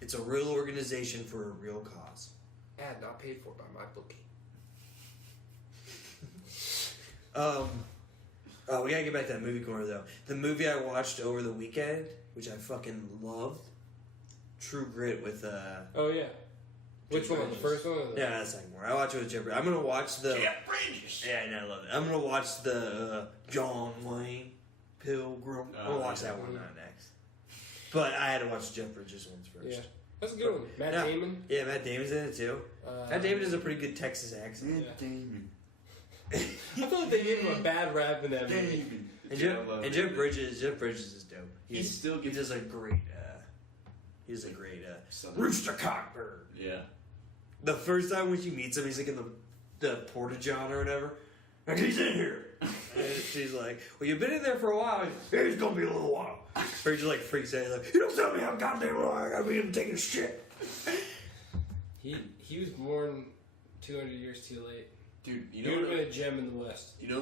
It's a real organization for a real cause. Ad not paid for by my bookie. We gotta get back to that movie corner though. The movie I watched over the weekend, which I fucking loved, True Grit with Oh yeah. Which Jeff one? The Bridges. first one? Or the... Yeah, that's the second one. I watched it with Jeff Bridges. I'm gonna watch the Jeff Bridges. Yeah, I know, I love it. I'm gonna watch the John Wayne Pilgrim. I'm gonna watch that one next. But I had to watch the Jeff Bridges ones first. Yeah. That's a good one. Matt Yeah. Damon. Yeah, Matt Damon's in it too. Matt Damon has a pretty good Texas accent. Yeah. Damon. I feel like they gave him a bad rap in that movie. Damon. And Yeah, I love Jeff it. Bridges is dope. He still he gets does a great he's a great Southern- rooster cockbird. Yeah. The first time when she meets him, he's like in the porta-john or whatever. Like, he's in here. And she's like, well, you've been in there for a while. Yeah, it's gonna be a little while. Bridges like freaks out. He's like, you don't tell me how goddamn long I gotta be in taking a shit. He was born 200 years too late. Dude, you He know would have what, been a gem in the West. you know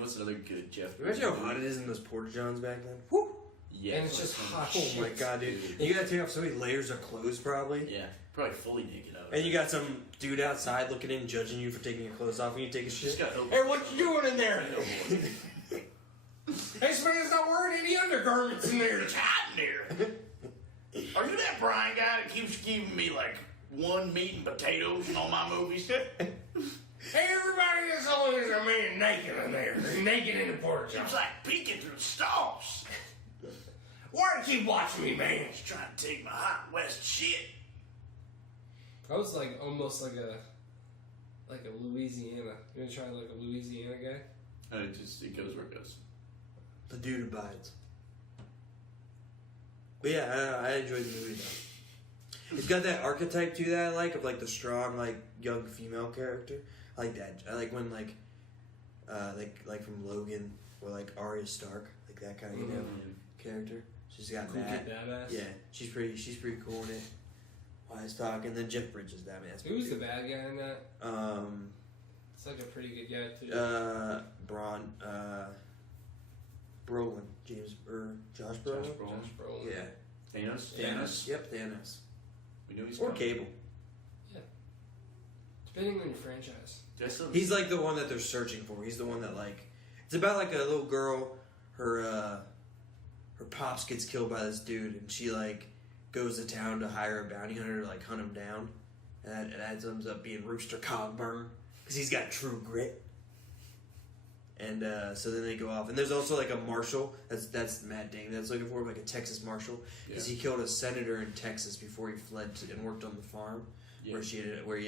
what's another good Jeff Bridges? Imagine how hot it is in those porta-johns back then. Woo! Yeah. And it's just hot Oh shit. my god, dude. You gotta take off so many layers of clothes probably. Yeah. Probably fully naked out. And you got some dude outside looking in, judging you for taking your clothes off when you take a Just shit. got open. Hey, what you doing in there? Hey, somebody's not wearing any undergarments in there. It's hot in there. Are you that Brian guy that keeps giving me like one meat and potatoes in all my movies? Hey, everybody, as long as a man naked in there. Naked in the porta john. It's like peeking through the stalls. Why do you keep watching me, man? He's trying to take my hot west shit. I was like almost like a Louisiana. You gonna try like a Louisiana guy? It goes where it goes. The dude abides. But yeah, I enjoyed the movie though. It's got that archetype too that I like of like the strong like young female character. I like that. I like when like from Logan or like Arya Stark, like that kind of character. She's got Cool that. kid badass. Yeah, she's pretty cool in it. Wise talk, and then Jeff Bridges. That man. That's Who's the pretty bad guy in that? good. It's like a pretty good guy too. Brolin, Josh Brolin. Josh Brolin. Yeah. Thanos. Yep, Thanos. We knew he's Or coming. Cable. Depending on your franchise. He's like the one that they're searching for. He's the one that like. It's about like a little girl. Her pops gets killed by this dude, and she like goes to town to hire a bounty hunter to like hunt him down, and that ends up being Rooster Cogburn because he's got true grit. And so then they go off, and there's also like a marshal. That's Matt Damon that's looking for, like a Texas marshal, because he killed a senator in Texas before he fled and worked on the farm, where he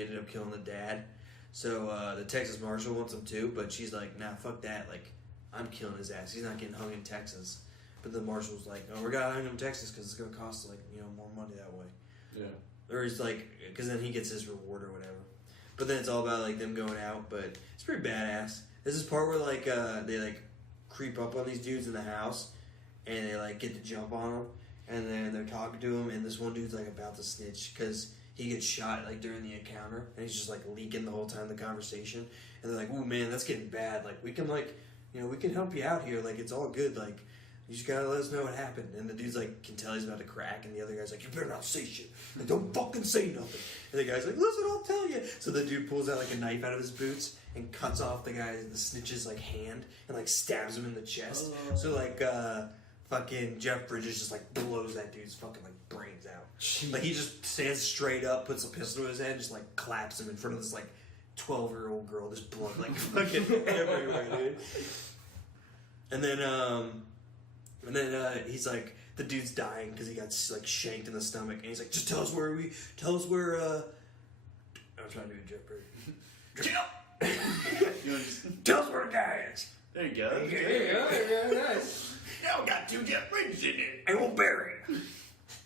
ended up killing the dad. So the Texas marshal wants him too, but she's like, nah, fuck that. Like, I'm killing his ass. He's not getting hung in Texas. But the marshal's like, oh, we're gonna hang him in Texas because it's gonna cost like more money that way. Yeah. Or he's like, because then he gets his reward or whatever. But then it's all about like them going out. But it's pretty badass. There's this part where like they like creep up on these dudes in the house, and they like get to jump on them, and then they're talking to him, and this one dude's like about to snitch because he gets shot like during the encounter, and he's just like leaking the whole time the conversation, and they're like, "Ooh man, that's getting bad. Like we can we can help you out here. Like it's all good. Like you just gotta let us know what happened." And the dude's like can tell he's about to crack, and the other guy's like, "You better not say shit. Like don't fucking say nothing." And the guy's like, "Listen, I'll tell you." So the dude pulls out like a knife out of his boots and cuts off the snitch's like hand and like stabs him in the chest. So like fucking Jeff Bridges just like blows that dude's fucking like brains out. Jeez. Like he just stands straight up, puts a pistol to his head, and just like claps him in front of this like 12-year-old girl. There's blood like fucking everywhere, dude. And then he's like, the dude's dying because he got like shanked in the stomach, and he's like, just tell us where I'm trying to do Jeff Bridges. Tell us where the guy is. There you go. Yeah, nice. Now we got 2 Jeff Bridges in there. And we'll bury him.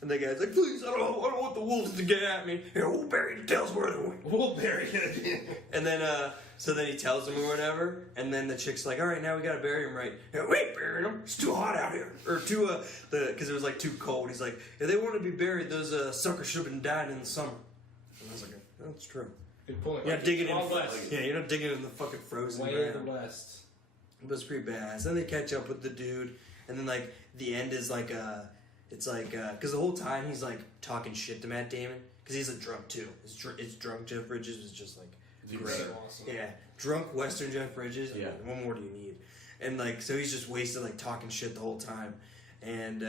And the guy's like, please, I don't want the wolves to get at me. Here, we'll bury him. Tell us where they're going. We'll bury it. And then, so then he tells him or whatever, and then the chick's like, all right, now we gotta bury him right. We ain't burying him. It's too hot out here. Or because it was like too cold. He's like, if they want to be buried, those suckers should have been dying in the summer. And I was like, that's true. Good point. You're not digging in. West. Yeah, you're not digging in the fucking frozen Way ground. in the west. But it's pretty badass. Then they catch up with the dude, and then like the end is like it's like because the whole time he's like talking shit to Matt Damon because he's a drunk too. It's drunk Jeff Bridges is just like great. So awesome. Yeah, drunk Western Jeff Bridges. Yeah. Like, what more do you need? And like so he's just wasted like talking shit the whole time, and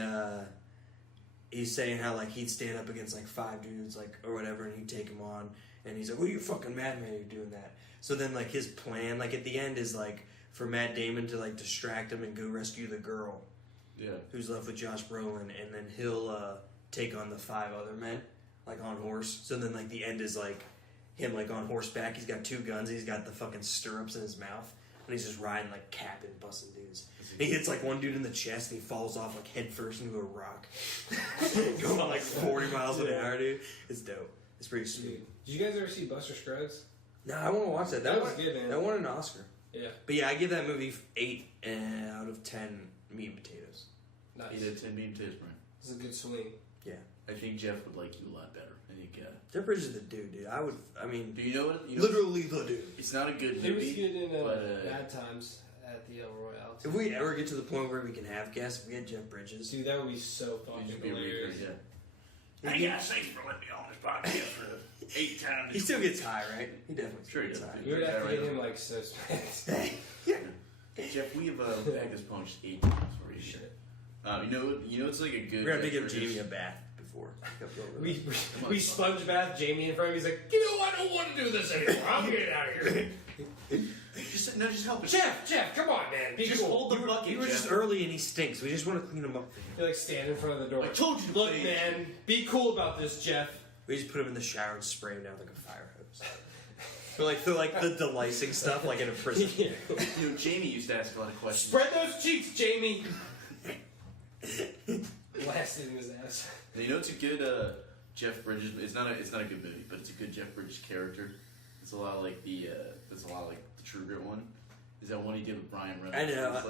he's saying how like he'd stand up against like 5 dudes like or whatever, and he'd take him on. And he's like, "What are you fucking madman? You're doing that." So then, like his plan, like at the end, is like for Matt Damon to like distract him and go rescue the girl, who's left with Josh Brolin, and then he'll take on the 5 other men, like on horse. So then, like the end is like him like on horseback. He's got 2 guns. And he's got the fucking stirrups in his mouth, and he's just riding like capping, busting dudes. He hits like one dude in the chest, and he falls off like head first into a rock, going like 40 miles an hour, dude. It's dope. It's pretty sweet. Did you guys ever see Buster Scruggs? No, I want to watch that. That was good, man. That won an Oscar. Yeah. But yeah, I give that movie 8 out of 10 meat and potatoes. Nice. He did 10 mean Tisburn. It's a good swing. Yeah. I think Jeff would like you a lot better. I think. Jeff Bridges is the dude. I mean, Do you know what? literally the dude. It's not a good He was movie. good in but, Bad Times at the El Royale. If we ever get to the point where we can have guests, if we had Jeff Bridges. Dude, that would be so He'd fucking just be hilarious. really good, Hey guys, thanks for letting me on this podcast for the 8th time. He still gets high, right? He definitely Sure he gets does. high. You would have to get him like so smacked. Hey Jeff, we have bagged this punch 8 times for you. Shit. You know, it's like a good. We're gonna have to Jeff give Bridges- Jamie a bath before. I kept going with We sponge bath Jamie in front of me. He's like, you know, I don't want to do this anymore. I'm getting out of here. Just help us. Jeff, come on, man. Be Just cool. hold the bucket. You were just Jeff. early and he stinks. We just want to clean him up. You like stand in front of the door. I told you to Look, please. man, be cool about this, Jeff. We just put him in the shower and spray him down like a fire hose. They're like the delicing stuff, like in a prison. Yeah. You know, Jamie used to ask a lot of questions. Spread those cheeks, Jamie. Blasted in his ass. And you know, it's a good Jeff Bridges. It's not a good movie, but it's a good Jeff Bridges character. It's a lot like the True Grit one. Is that one he did with Brian Reynolds? I know.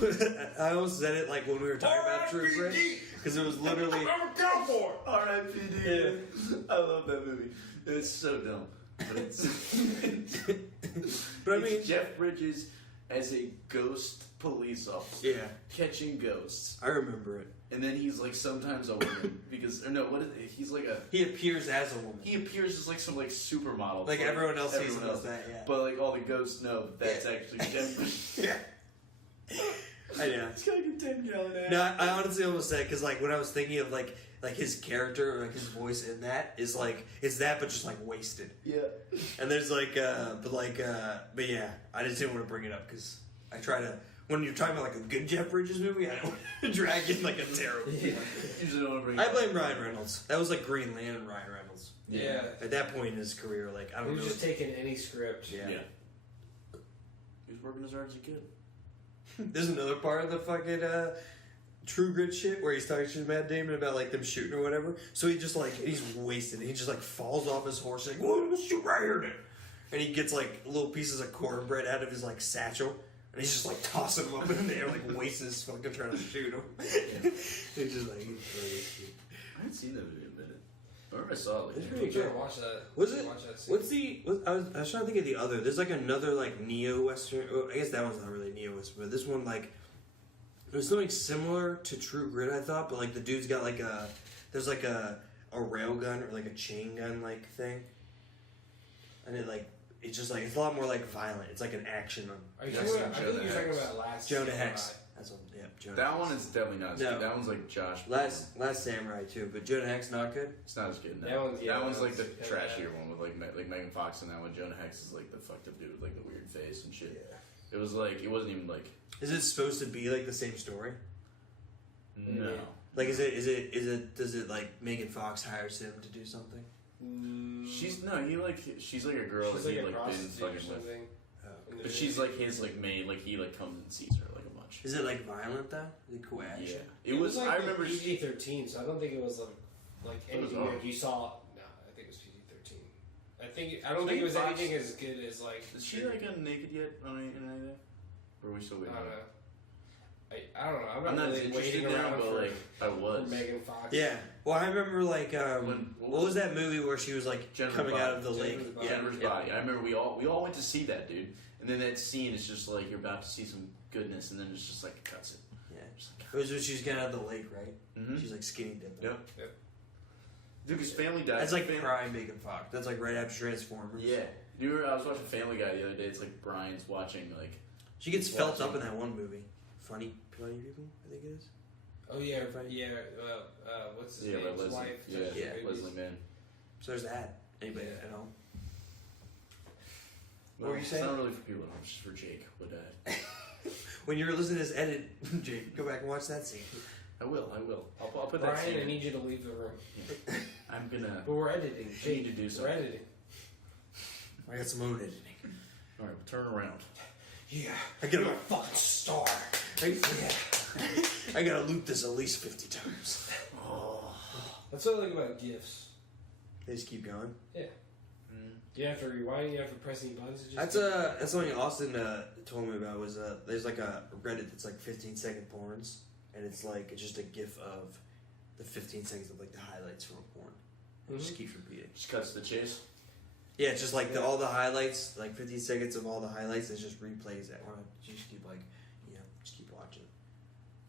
It's like, I almost said it like when we were talking about True Grit, because it was literally. I'm a cowboy. R.I.P.D. Yeah. I love that movie. It's so dumb, but it's. But I mean, it's Jeff Bridges as a ghost police officer yeah, catching ghosts, I remember it. and then he's like sometimes a woman because or no, what is it? He's like a. He appears as a woman. He appears as like some like supermodel. Like for, everyone else sees everyone him else. as that, yeah. But like all the ghosts know that's actually Jeff. Yeah. I know. It's got like a 10-gallon ass. No, I honestly almost said because like when I was thinking of like his character or like his voice in that is like it's that but just like wasted. Yeah. And there's like but yeah, I just didn't want to bring it up because I try to when you're talking about like a good Jeff Bridges movie, I don't want to drag in like a terrible. You just don't want to bring. I blame Ryan Reynolds. That was like Green Lantern Ryan Reynolds. Yeah. At that point in his career, like I He don't was know. just taking any script. Yeah. Yeah. He was working as hard as he could. There's another part of the fucking True Grit shit where he's talking to Matt Damon about like them shooting or whatever. So he just like he's wasted. He just like falls off his horse like, "Whoa, let's shoot right here!" And he gets like little pieces of cornbread out of his like satchel, and he's just like tossing them up in the air like wastes fucking trying to shoot him. He's just like. I haven't seen that movie in a minute. I remember I saw it. Like, It's I'm pretty trying good. to watch that. Was it? Watch that scene. What's the? I was trying to think of the other. There's like another like neo-western. Oh, I guess that one's not really neo-western, but this one like there's something similar to True Grit. I thought, but like the dude's got like a there's like a rail gun or like a chain gun like thing, and it like it's just like it's a lot more like violent. It's like an action. Are you That's talking about? I Jonah think you're talking Hex. about Last Jonah Samurai. Hex. That's one. Yeah, Jonah. that Hex. one is definitely not as No. good. That one's like Josh. Last Samurai too, but Jonah Hex not good. It's not as good. No. That one's- yeah, that one's like the that one's trashier one with like Megan Fox and that one. Jonah Hex is like the fucked up dude with like the weird face and shit. It was like it wasn't even like Is it supposed to be like the same story? no. Yeah. Like is it does it like Megan Fox hires him to do something? She's she's like a girl She's that like he a like been prostitute or fucking with. something. Oh. In the But she's movie. like his like maid. Like he like comes and sees her like a bunch. Is it like violent though? Is it cool Yeah, action? it was. like I remember. PG-13, so I don't think it was like It was anything R. like you saw. No, I think it was PG-13. I don't think it was Fox- anything as good as like. Is she like naked yet on anything? Or are we still I waiting? don't know. I don't know. I'm I'm not not as really interested waiting now, around but for, like I for was. Megan Fox. Yeah. Well, I remember like When- what was that movie where she was like Jennifer's coming out of the Body. lake? Jennifer's Body. Yeah. Jennifer's Body. I remember we all went to see that, dude. And then that scene is just like you're about to see some goodness, and then it's just like it cuts it. Yeah. Just like, It was when she was getting out of the lake, right? Mhm. She's like skinny dipping. Yep. Yep. Dude, his family died. That's like Fam- prime Megan Fox. That's like right after Transformers. Yeah. You remember, I was watching Family Guy the other day. It's like Brian's watching like. She gets felt Watching. up in that one movie. Funny People, I think it is. Oh yeah, Right. yeah. What's his Yeah, name? but His Leslie. wife. Yeah, touched Yeah. her babies. Leslie Mann. So there's that. Anybody Yeah. at home? Well, What were you saying? It's not really for people. It's just for Jake. But When you were listening to this edit, Jake, go back and watch that scene. I will. I'll put that Brian, scene. I need you to leave the room. I'm gonna. But we're editing. I need to do We're something. editing. I got some own editing. All right, turn around. Yeah. I gotta, You're a fucking star. I gotta loop this at least 50 times. Oh. That's what I like about GIFs. They just keep going. You have to rewind. You have to press any buttons. It just That's something Austin told me about. Was there's like a Reddit that's like 15-second porns, and it's like it's just a GIF of the 15 seconds of like the highlights from a porn. It just keeps repeating. Just cuts the chase. Yeah, it's just like all the highlights, like 15 seconds of all the highlights. It just replays that one. You just keep like, just keep watching.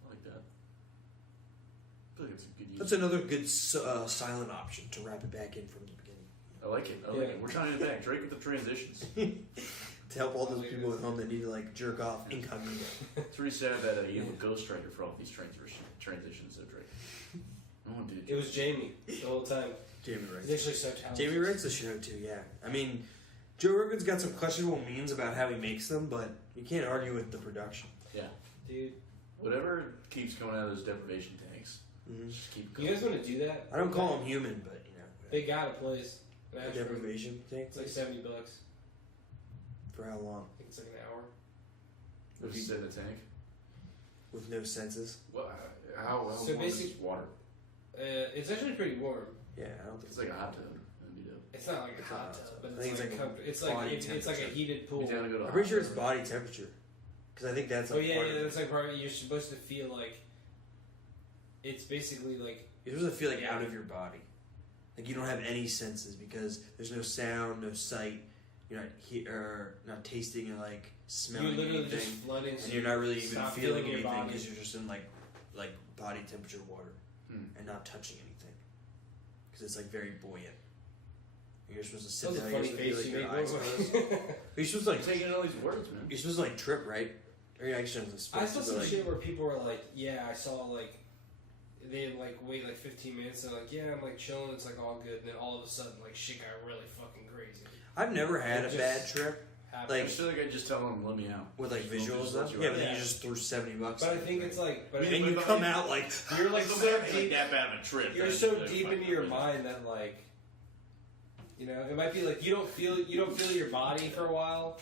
I like that. I feel like it's a good use. That's another good silent option to wrap it back in from the beginning. I like it. I like it. We're tying it back. Drake with the transitions. To help all those people at home that need to like jerk off incognito. It's pretty sad that you have a ghostwriter for all these transitions, though, Drake. Oh, dude. It was Jamie the whole time. Jamie He's writes. actually so talented. Jamie writes the show too. Yeah, I mean, Joe Rogan's got some questionable means about how he makes them, but you can't argue with the production. Dude, Whatever keeps coming out of those deprivation tanks, Mm-hmm. just keep you going. guys want to do that? I don't call him human, but you know, They got a place. An the Ashburn. deprivation thing. It's like $70. For how long? I think it's like an hour. If you sit in a tank, With no senses. well, how So warm is basic- water? It's actually pretty warm. Yeah, I don't think It's like a hot tub. That'd be dope. It's not like a It's hot not. tub, but I think it's it's like like it's like body it's like a temperature. heated pool. Be down to go to a I'm pretty hot sure it's tub. body temperature. Because I think that's Oh like yeah, part yeah, of it. that's like part. You're supposed to feel like it's basically like You're supposed to feel like out of your body. Like you don't have any senses because there's no sound, no sight. You're not not tasting or like smelling you're literally anything. just flooding. And you're not really even stop feeling your anything body. because you're just in like body temperature water and not touching anything because it's like very buoyant. You're supposed to sit That was down. a You're funny supposed to face be you like your eyes make. closed. You're supposed to I'm like taking in all these words, man. you're supposed to like trip, right? Or you're actually I supposed saw to some like, shit where people were like, "Yeah, I saw like." They like wait like 15 minutes. They're like, "Yeah, I'm like chilling. It's like all good." And then all of a sudden, like shit got really fucking crazy. I've never had It a just bad trip I like feel like I just tell them, let me out. with like Just visuals let though. you Yeah, out. but then you Yeah. just threw $70. But I think it's like, but and you come out like you're like It's so not deep. that bad of a trip. You're That's so really deep fucking into your crazy. mind that like, you know, it might be like you don't feel your body for a while.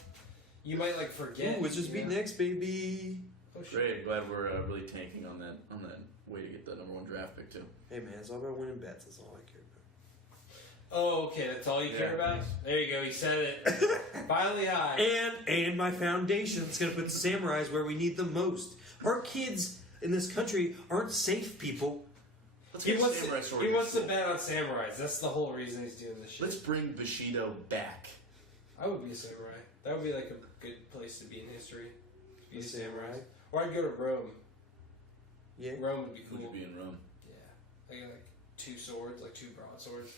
You might like forget. ooh, it's just you beat know? next, baby. Oh, shit. Great, glad we're really tanking on that way to get the #1 draft pick too. Hey man, it's all about winning bets. That's all I care about. Oh, okay. That's all you care Yeah. about. There you go. He said it. Finally, high. And my foundation's gonna put samurais where we need them most. Our kids in this country aren't safe people. Let's He get wants Samurai to, Sword he in wants to school. bet on samurais. That's the whole reason he's doing this shit. Let's bring Bushido back. I would be a samurai. That would be like a good place to be in history. Be A a samurai. samurai? Or I'd go to Rome. Yeah. Rome would be Who cool. could be in Rome? Yeah. I got like 2 swords, like 2 broadswords.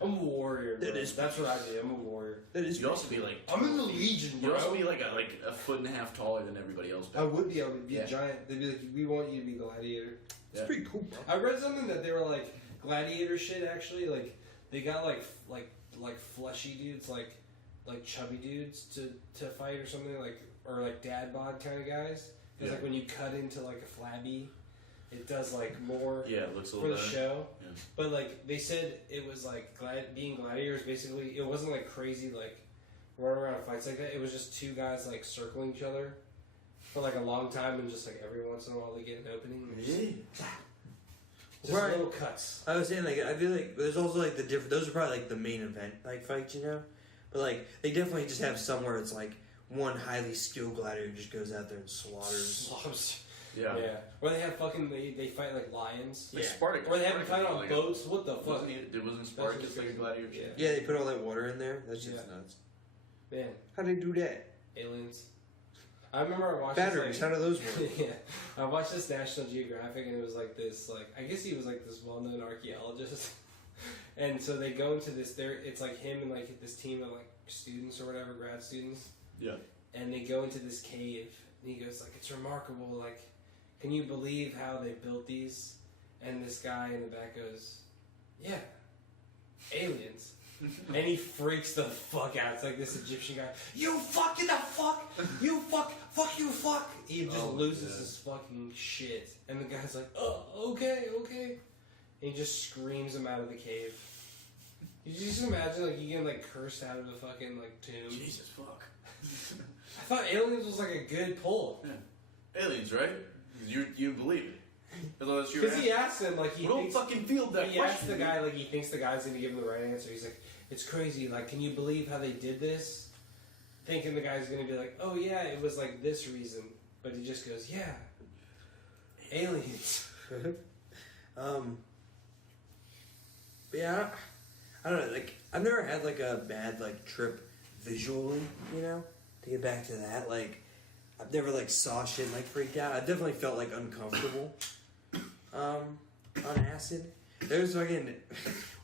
I'm a warrior, bro. That is- That's what I do. I'm a warrior. That is. You'd also be like. I'm in the Legion, You'd bro. also be like a foot and a half taller than everybody else. I would be. I would be Yeah. a giant. They'd be like, we want you to be gladiator. It's Yeah. pretty cool, bro. I read something that they were like gladiator shit. Actually, like they got like fleshy dudes, like chubby dudes to fight or something, or like dad bod kind of guys. Because Yeah. like when you cut into like a flabby, it does like more Yeah, it looks a for little the better. show. Yeah. But like they said, it was like being gladiators. Basically, it wasn't like crazy like running around fights like that. It was just 2 guys like circling each other for like a long time, and just like every once in a while they get an opening. Just Right. little cuts. I was saying, like, I feel like there's also like the different. Those are probably like the main event like fights, you know. But like they definitely just have somewhere it's like one highly skilled gladiator who just goes out there and slaughters. Slobs. Yeah. Yeah. Or they have fucking they fight like lions. Like Yeah. Spartacus. Or they have them fight Spartacus on was boats. What the Like fuck? wasn't Spartacus like a crazy. gladiator? Yeah. Yeah, they put all that water in there. That's just Yeah. nuts. Man, How do they do that? aliens. I remember I watched Batteries. This, How do those work? yeah, I watched this National Geographic, and it was like this, like I guess he was like this well-known archaeologist, and so they go into this. It's like him and like this team of like students or whatever, grad students. Yeah. And they go into this cave, and he goes like, "It's remarkable. Like, can you believe how they built these?" And this guy in the back goes, "Yeah, aliens." And he freaks the fuck out. It's like this Egyptian guy. You fucking the fuck! You fuck you fuck! He just Oh, loses yeah. his fucking shit. And the guy's like, oh, okay. And he just screams him out of the cave. You just imagine like you getting like cursed out of a fucking like tomb. Jesus fuck. I thought aliens was like a good pull. Aliens, right? You believe it. I thought that's your Because he answer. asked him like he Well, don't thinks, fucking field that he question. asked the guy like he thinks the guy's gonna give him the right answer. He's like, it's crazy. Like, can you believe how they did this? Thinking the guy's gonna be like, oh yeah, it was like this reason. But he just goes, yeah, aliens. But yeah, I don't know. Like, I've never had like a bad like trip visually. You know, to get back to that, like, I've never like saw shit and like freaked out. I definitely felt like uncomfortable. On acid. There was fucking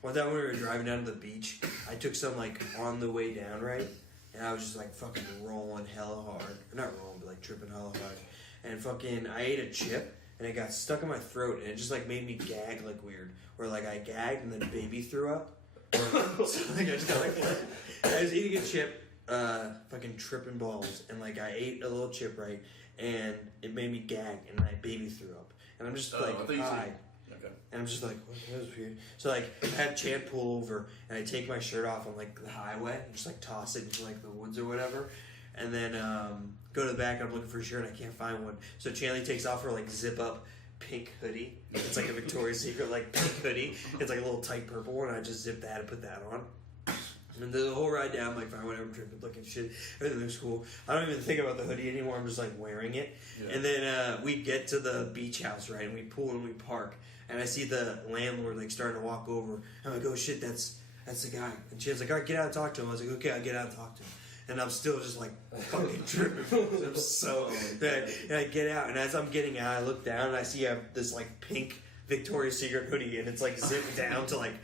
one time when we were driving down to the beach. I took some like on the way down, right? And I was just like fucking rolling hella hard. Or not rolling, but like tripping hella hard. And fucking, I ate a chip. and it got stuck in my throat, and it just like made me gag like weird. Where like I gagged and then baby threw up. So like I just got like I was eating a chip, fucking tripping balls, and like I ate a little chip right, and it made me gag, and I baby threw up, and I'm just I thought you high. said- Okay. And I'm just like, what? That was weird. So like, I had Chad pull over, and I take my shirt off on like the highway, and just like toss it into like the woods or whatever, and then go to the back. And I'm looking for a shirt, and I can't find one. So Chandler takes off her like zip up pink hoodie. It's like a Victoria's Secret like pink hoodie. It's like a little tight purple one. I just zipped that and put that on. And the whole ride down, I'm like, fine, whatever, I'm tripping, looking shit. Everything looks cool. I don't even think about the hoodie anymore. I'm just like wearing it. Yeah. And then we get to the beach house, right? And we pull and we park. And I see the landlord like starting to walk over. I'm like, oh shit, that's the guy. And she's like, all right, get out and talk to him. I was like, okay, I'll get out and talk to him. And I'm still just like fucking tripping. I'm so bad. And I get out, and as I'm getting out, I look down and I see I have this like pink Victoria's Secret hoodie, and it's like zipped down to like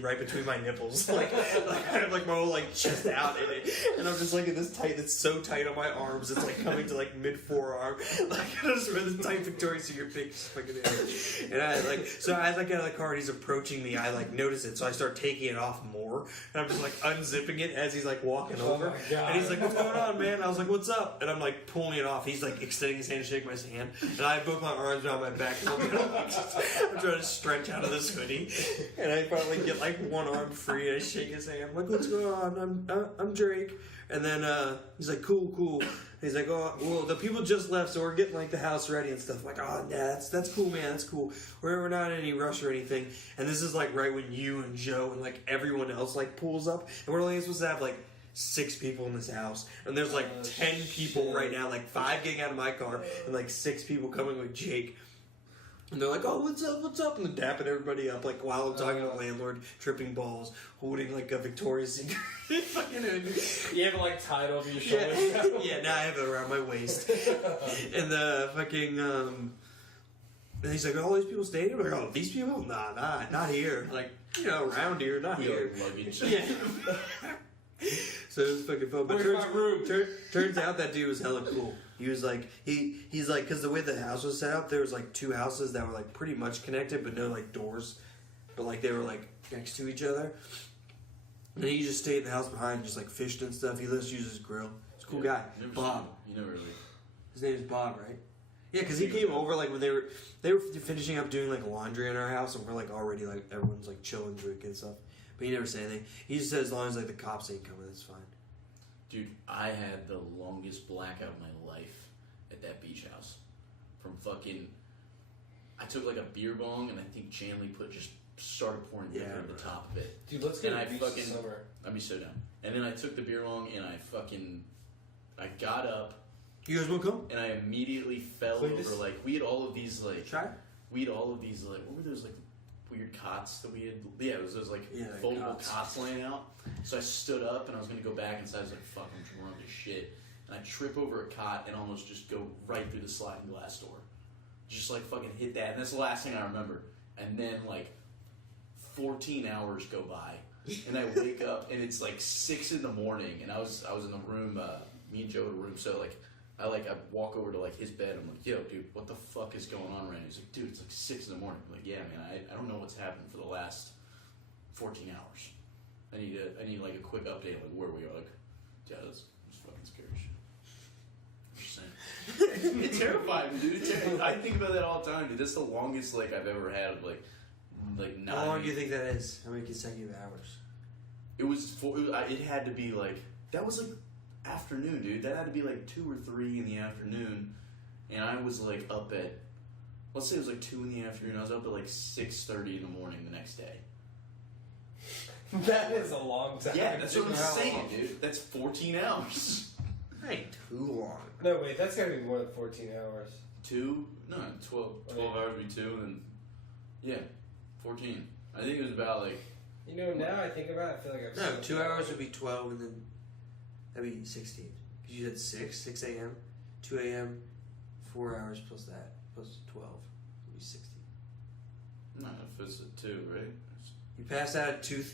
right between my nipples. Like I have like my whole like chest out in it, and I'm just like in this tight. It's so tight on my arms. It's like coming to like mid forearm. Like I just wear this tight Victoria's Secret pink fucking hoodie. And I like so as I get out of the car and he's approaching me, I like notice it, so I start taking it off more, and I'm just like unzipping it as he's like walking over. my God. And he's like, "What's going on, man?" I was like, "What's up?" And I'm like pulling it off. He's like extending his hand to shake my hand, and I have both my arms around my back. So I'm trying to stretch out of this hoodie, and I finally get like one arm free. And I shake his hand. I'm like, "What's going on? I'm Drake." And then he's like, "Cool." He's like, "Oh, well, the people just left, so we're getting like the house ready and stuff." I'm like, "Oh, yeah, that's cool, man. That's cool. We're not in any rush or anything." And this is like right when you and Joe and like everyone else like pulls up, and we're only supposed to have like 6 people in this house, and there's like 10 people shit. right now, like 5 getting out of my car, and like 6 people coming with Jake. And they're like, "Oh, what's up?" And they're dapping everybody up, like while I'm talking to the landlord, tripping balls, holding like a Victoria's Secret fucking hoodie. You have it like tied over your shoulders. Yeah, now I have it around my waist. And the fucking, and he's like, "All these people stayed here?" I'm like, "Oh, these people? Nah, not here. Like, around here, not here." Luggage. Yeah. So it was fucking fun. But Where's my room? turns out that dude was hella cool. He was like, he's like, because the way the house was set up, there was like 2 houses that were like pretty much connected, but no like doors. But like they were like next to each other. And he just stayed in the house behind, just like fished and stuff. He just used his grill. He's a cool guy. Bob. You never really. His name is Bob, right? Yeah, because he came over like when they were finishing up doing like laundry in our house, and we're like already like everyone's like chilling, drinking and stuff. But he never said anything. He just said as long as like the cops ain't coming, it's fine. Dude, I had the longest blackout of my life at that beach house. From fucking, I took like a beer bong, and I think Chanley started pouring liquor at the top of it. Dude, let's get And a I beach fucking- this summer. I'd be so down. And then I took the beer bong, and I got up, You guys want to come? and I immediately fell Please. over, like, we had all of these, like, Try? what were those, like, weird cots that we had? Yeah, it was those, like, like foldable cots laying out. So I stood up, and I was going to go back inside. I was like, fuck, I'm drunk as shit. And I trip over a cot and almost just go right through the sliding glass door. Just, like, fucking hit that. And that's the last thing I remember. And then, like, 14 hours go by. And I wake up, and it's, like, 6 in the morning. And I was in the room, me and Joe in a room. So, like, I walk over to like his bed. I'm like, "Yo, dude, what the fuck is going on right now?" He's like, "Dude, it's like 6 in the morning." I'm like, "Yeah, man, I don't know what's happened for the last 14 hours. I need like a quick update, like where we are." Like, yeah, that's fucking scary shit. I'm just saying. It's terrifying, dude. It's terrifying. I think about that all the time, dude. That's the longest like I've ever had of like not. How long do you think that is? How many consecutive hours? It had to be like that was like afternoon, dude. That had to be like 2 or 3 in the afternoon, and I was like up at, let's say it was like 2 in the afternoon. I was up at like 6:30 in the morning the next day. That is a long time. Yeah, that's what I'm How saying, long? dude. That's 14 hours. That ain't too long. No, wait, that's gotta be more than 14 hours. 12 hours would be 2, and then, yeah, 14. I think it was about like, Now I think about it, I feel like I've No, slept 2 an hours hour. would be 12, and then that'd be 16. Because you said 6 a.m., 2 a.m., 4 hours plus that, plus 12, would be 16. no, if it's at 2, right? You passed out at 2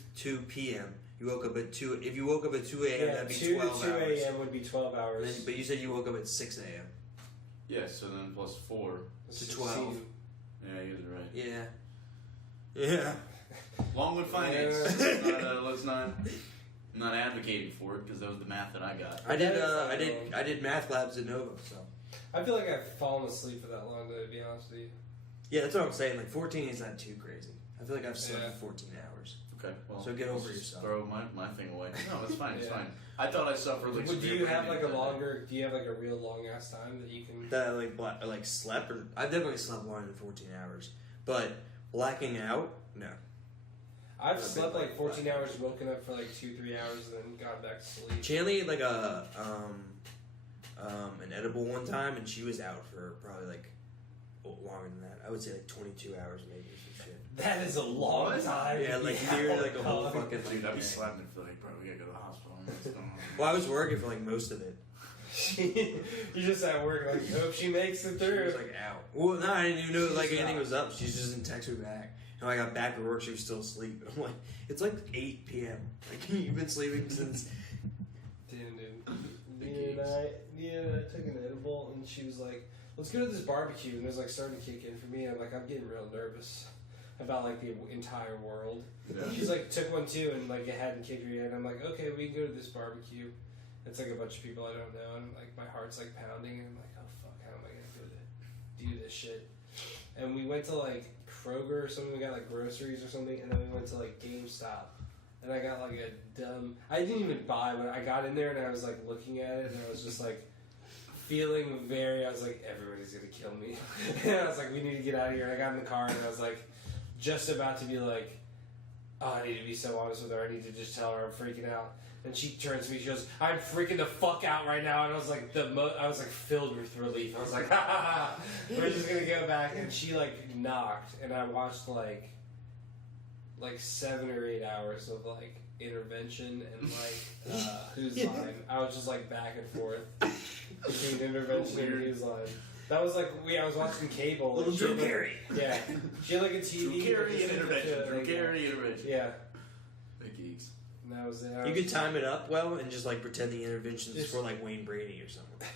p.m. You woke up at 2. If you woke up at 2 a.m., Yeah, that'd be 2 12 to 2 hours. a.m. would be 12 And hours. then, but you said you woke up at 6 a.m. Yeah, so then plus 4. To 12. Yeah, you guys are right. Yeah. Yeah. Along with finance. Let's not. I'm not advocating for it because that was the math that I got. I did math labs at Nova, so. I feel like I've fallen asleep for that long, to be honest with you. Yeah, that's what I'm saying. Like 14 is not too crazy. I feel like I've slept for 14 hours. Okay, well. So get over just yourself. Throw my thing away. No, it's fine. It's Yeah. fine. I thought I suffered like. Do severe you have brain like a damage. longer? Do you have like a real long ass time that you can? That I like slept, or I definitely slept longer than 14 hours. But blacking out, no. I've I've slept been, like like, 14 hours, woken up for like 2-3 hours, and then got back to sleep. Chanley had like an edible one time, and she was out for probably like longer than that. I would say like 22 hours maybe or some shit. That is a long What? time. Yeah, like nearly like a whole dog. fucking Dude, I'd be day. slapping it for like, bro, we gotta go to the hospital. What's going on? Well, I was working for like most of it. You're just at work, like, hope she makes it She through. was like out. Well, no, I didn't even know like She's anything out. was up. She just didn't text me back. And when I got back to work, she was still asleep. And I'm like, it's like 8 p.m. Like you've been sleeping since. Dude. Nia and I took an edible, and she was like, let's go to this barbecue, and it was like starting to kick in for me, and I'm like, I'm getting real nervous about like the entire world. Yeah. She's like, took one too, and like it hadn't kicked her yet, and I'm like, okay, we can go to this barbecue. It's like a bunch of people I don't know, and like my heart's like pounding, and I'm like, oh fuck, how am I gonna go to do this shit? And we went to like Kroger or something, we got like groceries or something, and then we went to like GameStop. And I got like a dumb. I didn't even buy, but I got in there and I was like looking at it and I was just like feeling very. I was like, everybody's gonna kill me. And I was like, we need to get out of here. And I got in the car and I was like, just about to be like, oh, I need to be so honest with her. I need to just tell her I'm freaking out. And she turns to me. She goes, "I'm freaking the fuck out right now." And I was like, I was like filled with relief. I was like, ha ha ha. We're just gonna go back. And she like knocked, and I watched like 7 or 8 hours of like intervention and like Who's Line. I was just like back and forth between intervention and Who's Line. That was like I was watching cable. Little and Drew she had, like- Carey. Yeah, she had like a TV. Drew Carey just and like, intervention. Drew like, Carey intervention. Yeah, Big geeks. and that was it. I You was could time it up well and just like pretend the interventions Just- for like Wayne Brady or something.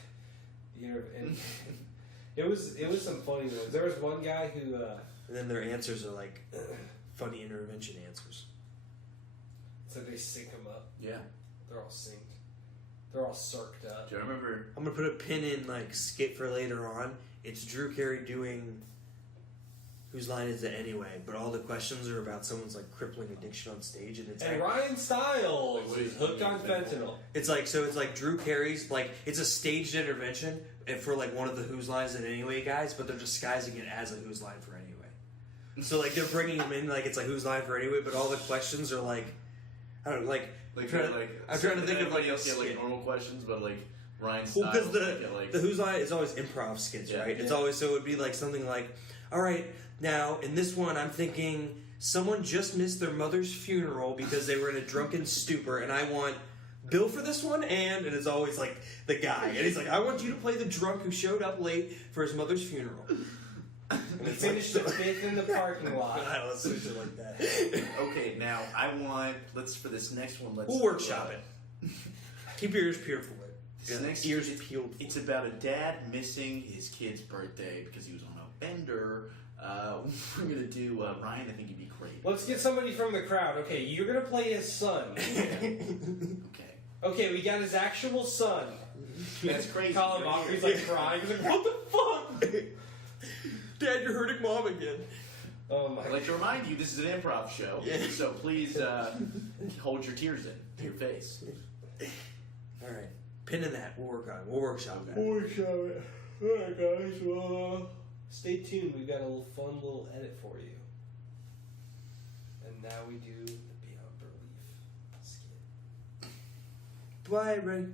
and it was some funny ones. There was one guy who. And then their answers are like funny intervention answers. So they sync them up. Yeah. They're all synced. They're all circed up. Do you remember? I'm gonna put a pin in like skit for later on. It's Drew Carey doing Whose Line Is It Anyway? But all the questions are about someone's like crippling addiction on stage, and it's And like, Ryan Stiles Wait, is hooked on example. fentanyl. it's like Drew Carey's like it's a staged intervention and for like one of the Whose Lines Is It Anyway guys, but they're disguising it as a Whose Line for Anyway. So like they're bringing him in like it's like Whose Line for Anyway, but all the questions are like I don't know, like Like, trying to- like I'm trying to think of, everybody like, else get like skit. normal questions, but like Ryan well, Stiles because get like the Whose Line is always improv skits, Yeah. right? It's Yeah. always so it would be like something like, all right, now in this one I'm thinking someone just missed their mother's funeral because they were in a drunken stupor, and I want Bill for this one, and it's always like the guy, and he's like, I want you to play the drunk who showed up late for his mother's funeral. And We it's like- finished the fifth in the parking lot. I don't know, some shit like that. okay. Now I want for this next one. Let's We'll workshop it. Keep your ears peeled for it. This next ears it- peeled. It's about a dad missing his kid's birthday because he was on a bender. We're gonna do Ryan. I think you'd be great. Let's get somebody from the crowd. Okay, you're gonna play his son. Okay. Okay, we got his actual son. That's crazy. Call him off. He's like crying. He's like, what the fuck? Dad, you're hurting mom again. Oh my I'd like to remind you, this is an improv show, Yeah. so please hold your tears in your face. All right, pin in that. We'll work on it. We'll workshop that. Workshop it. Alright, guys. Well, stay tuned. We've got a fun little edit for you. And now we do the Beyond Belief skit. Bye, everybody.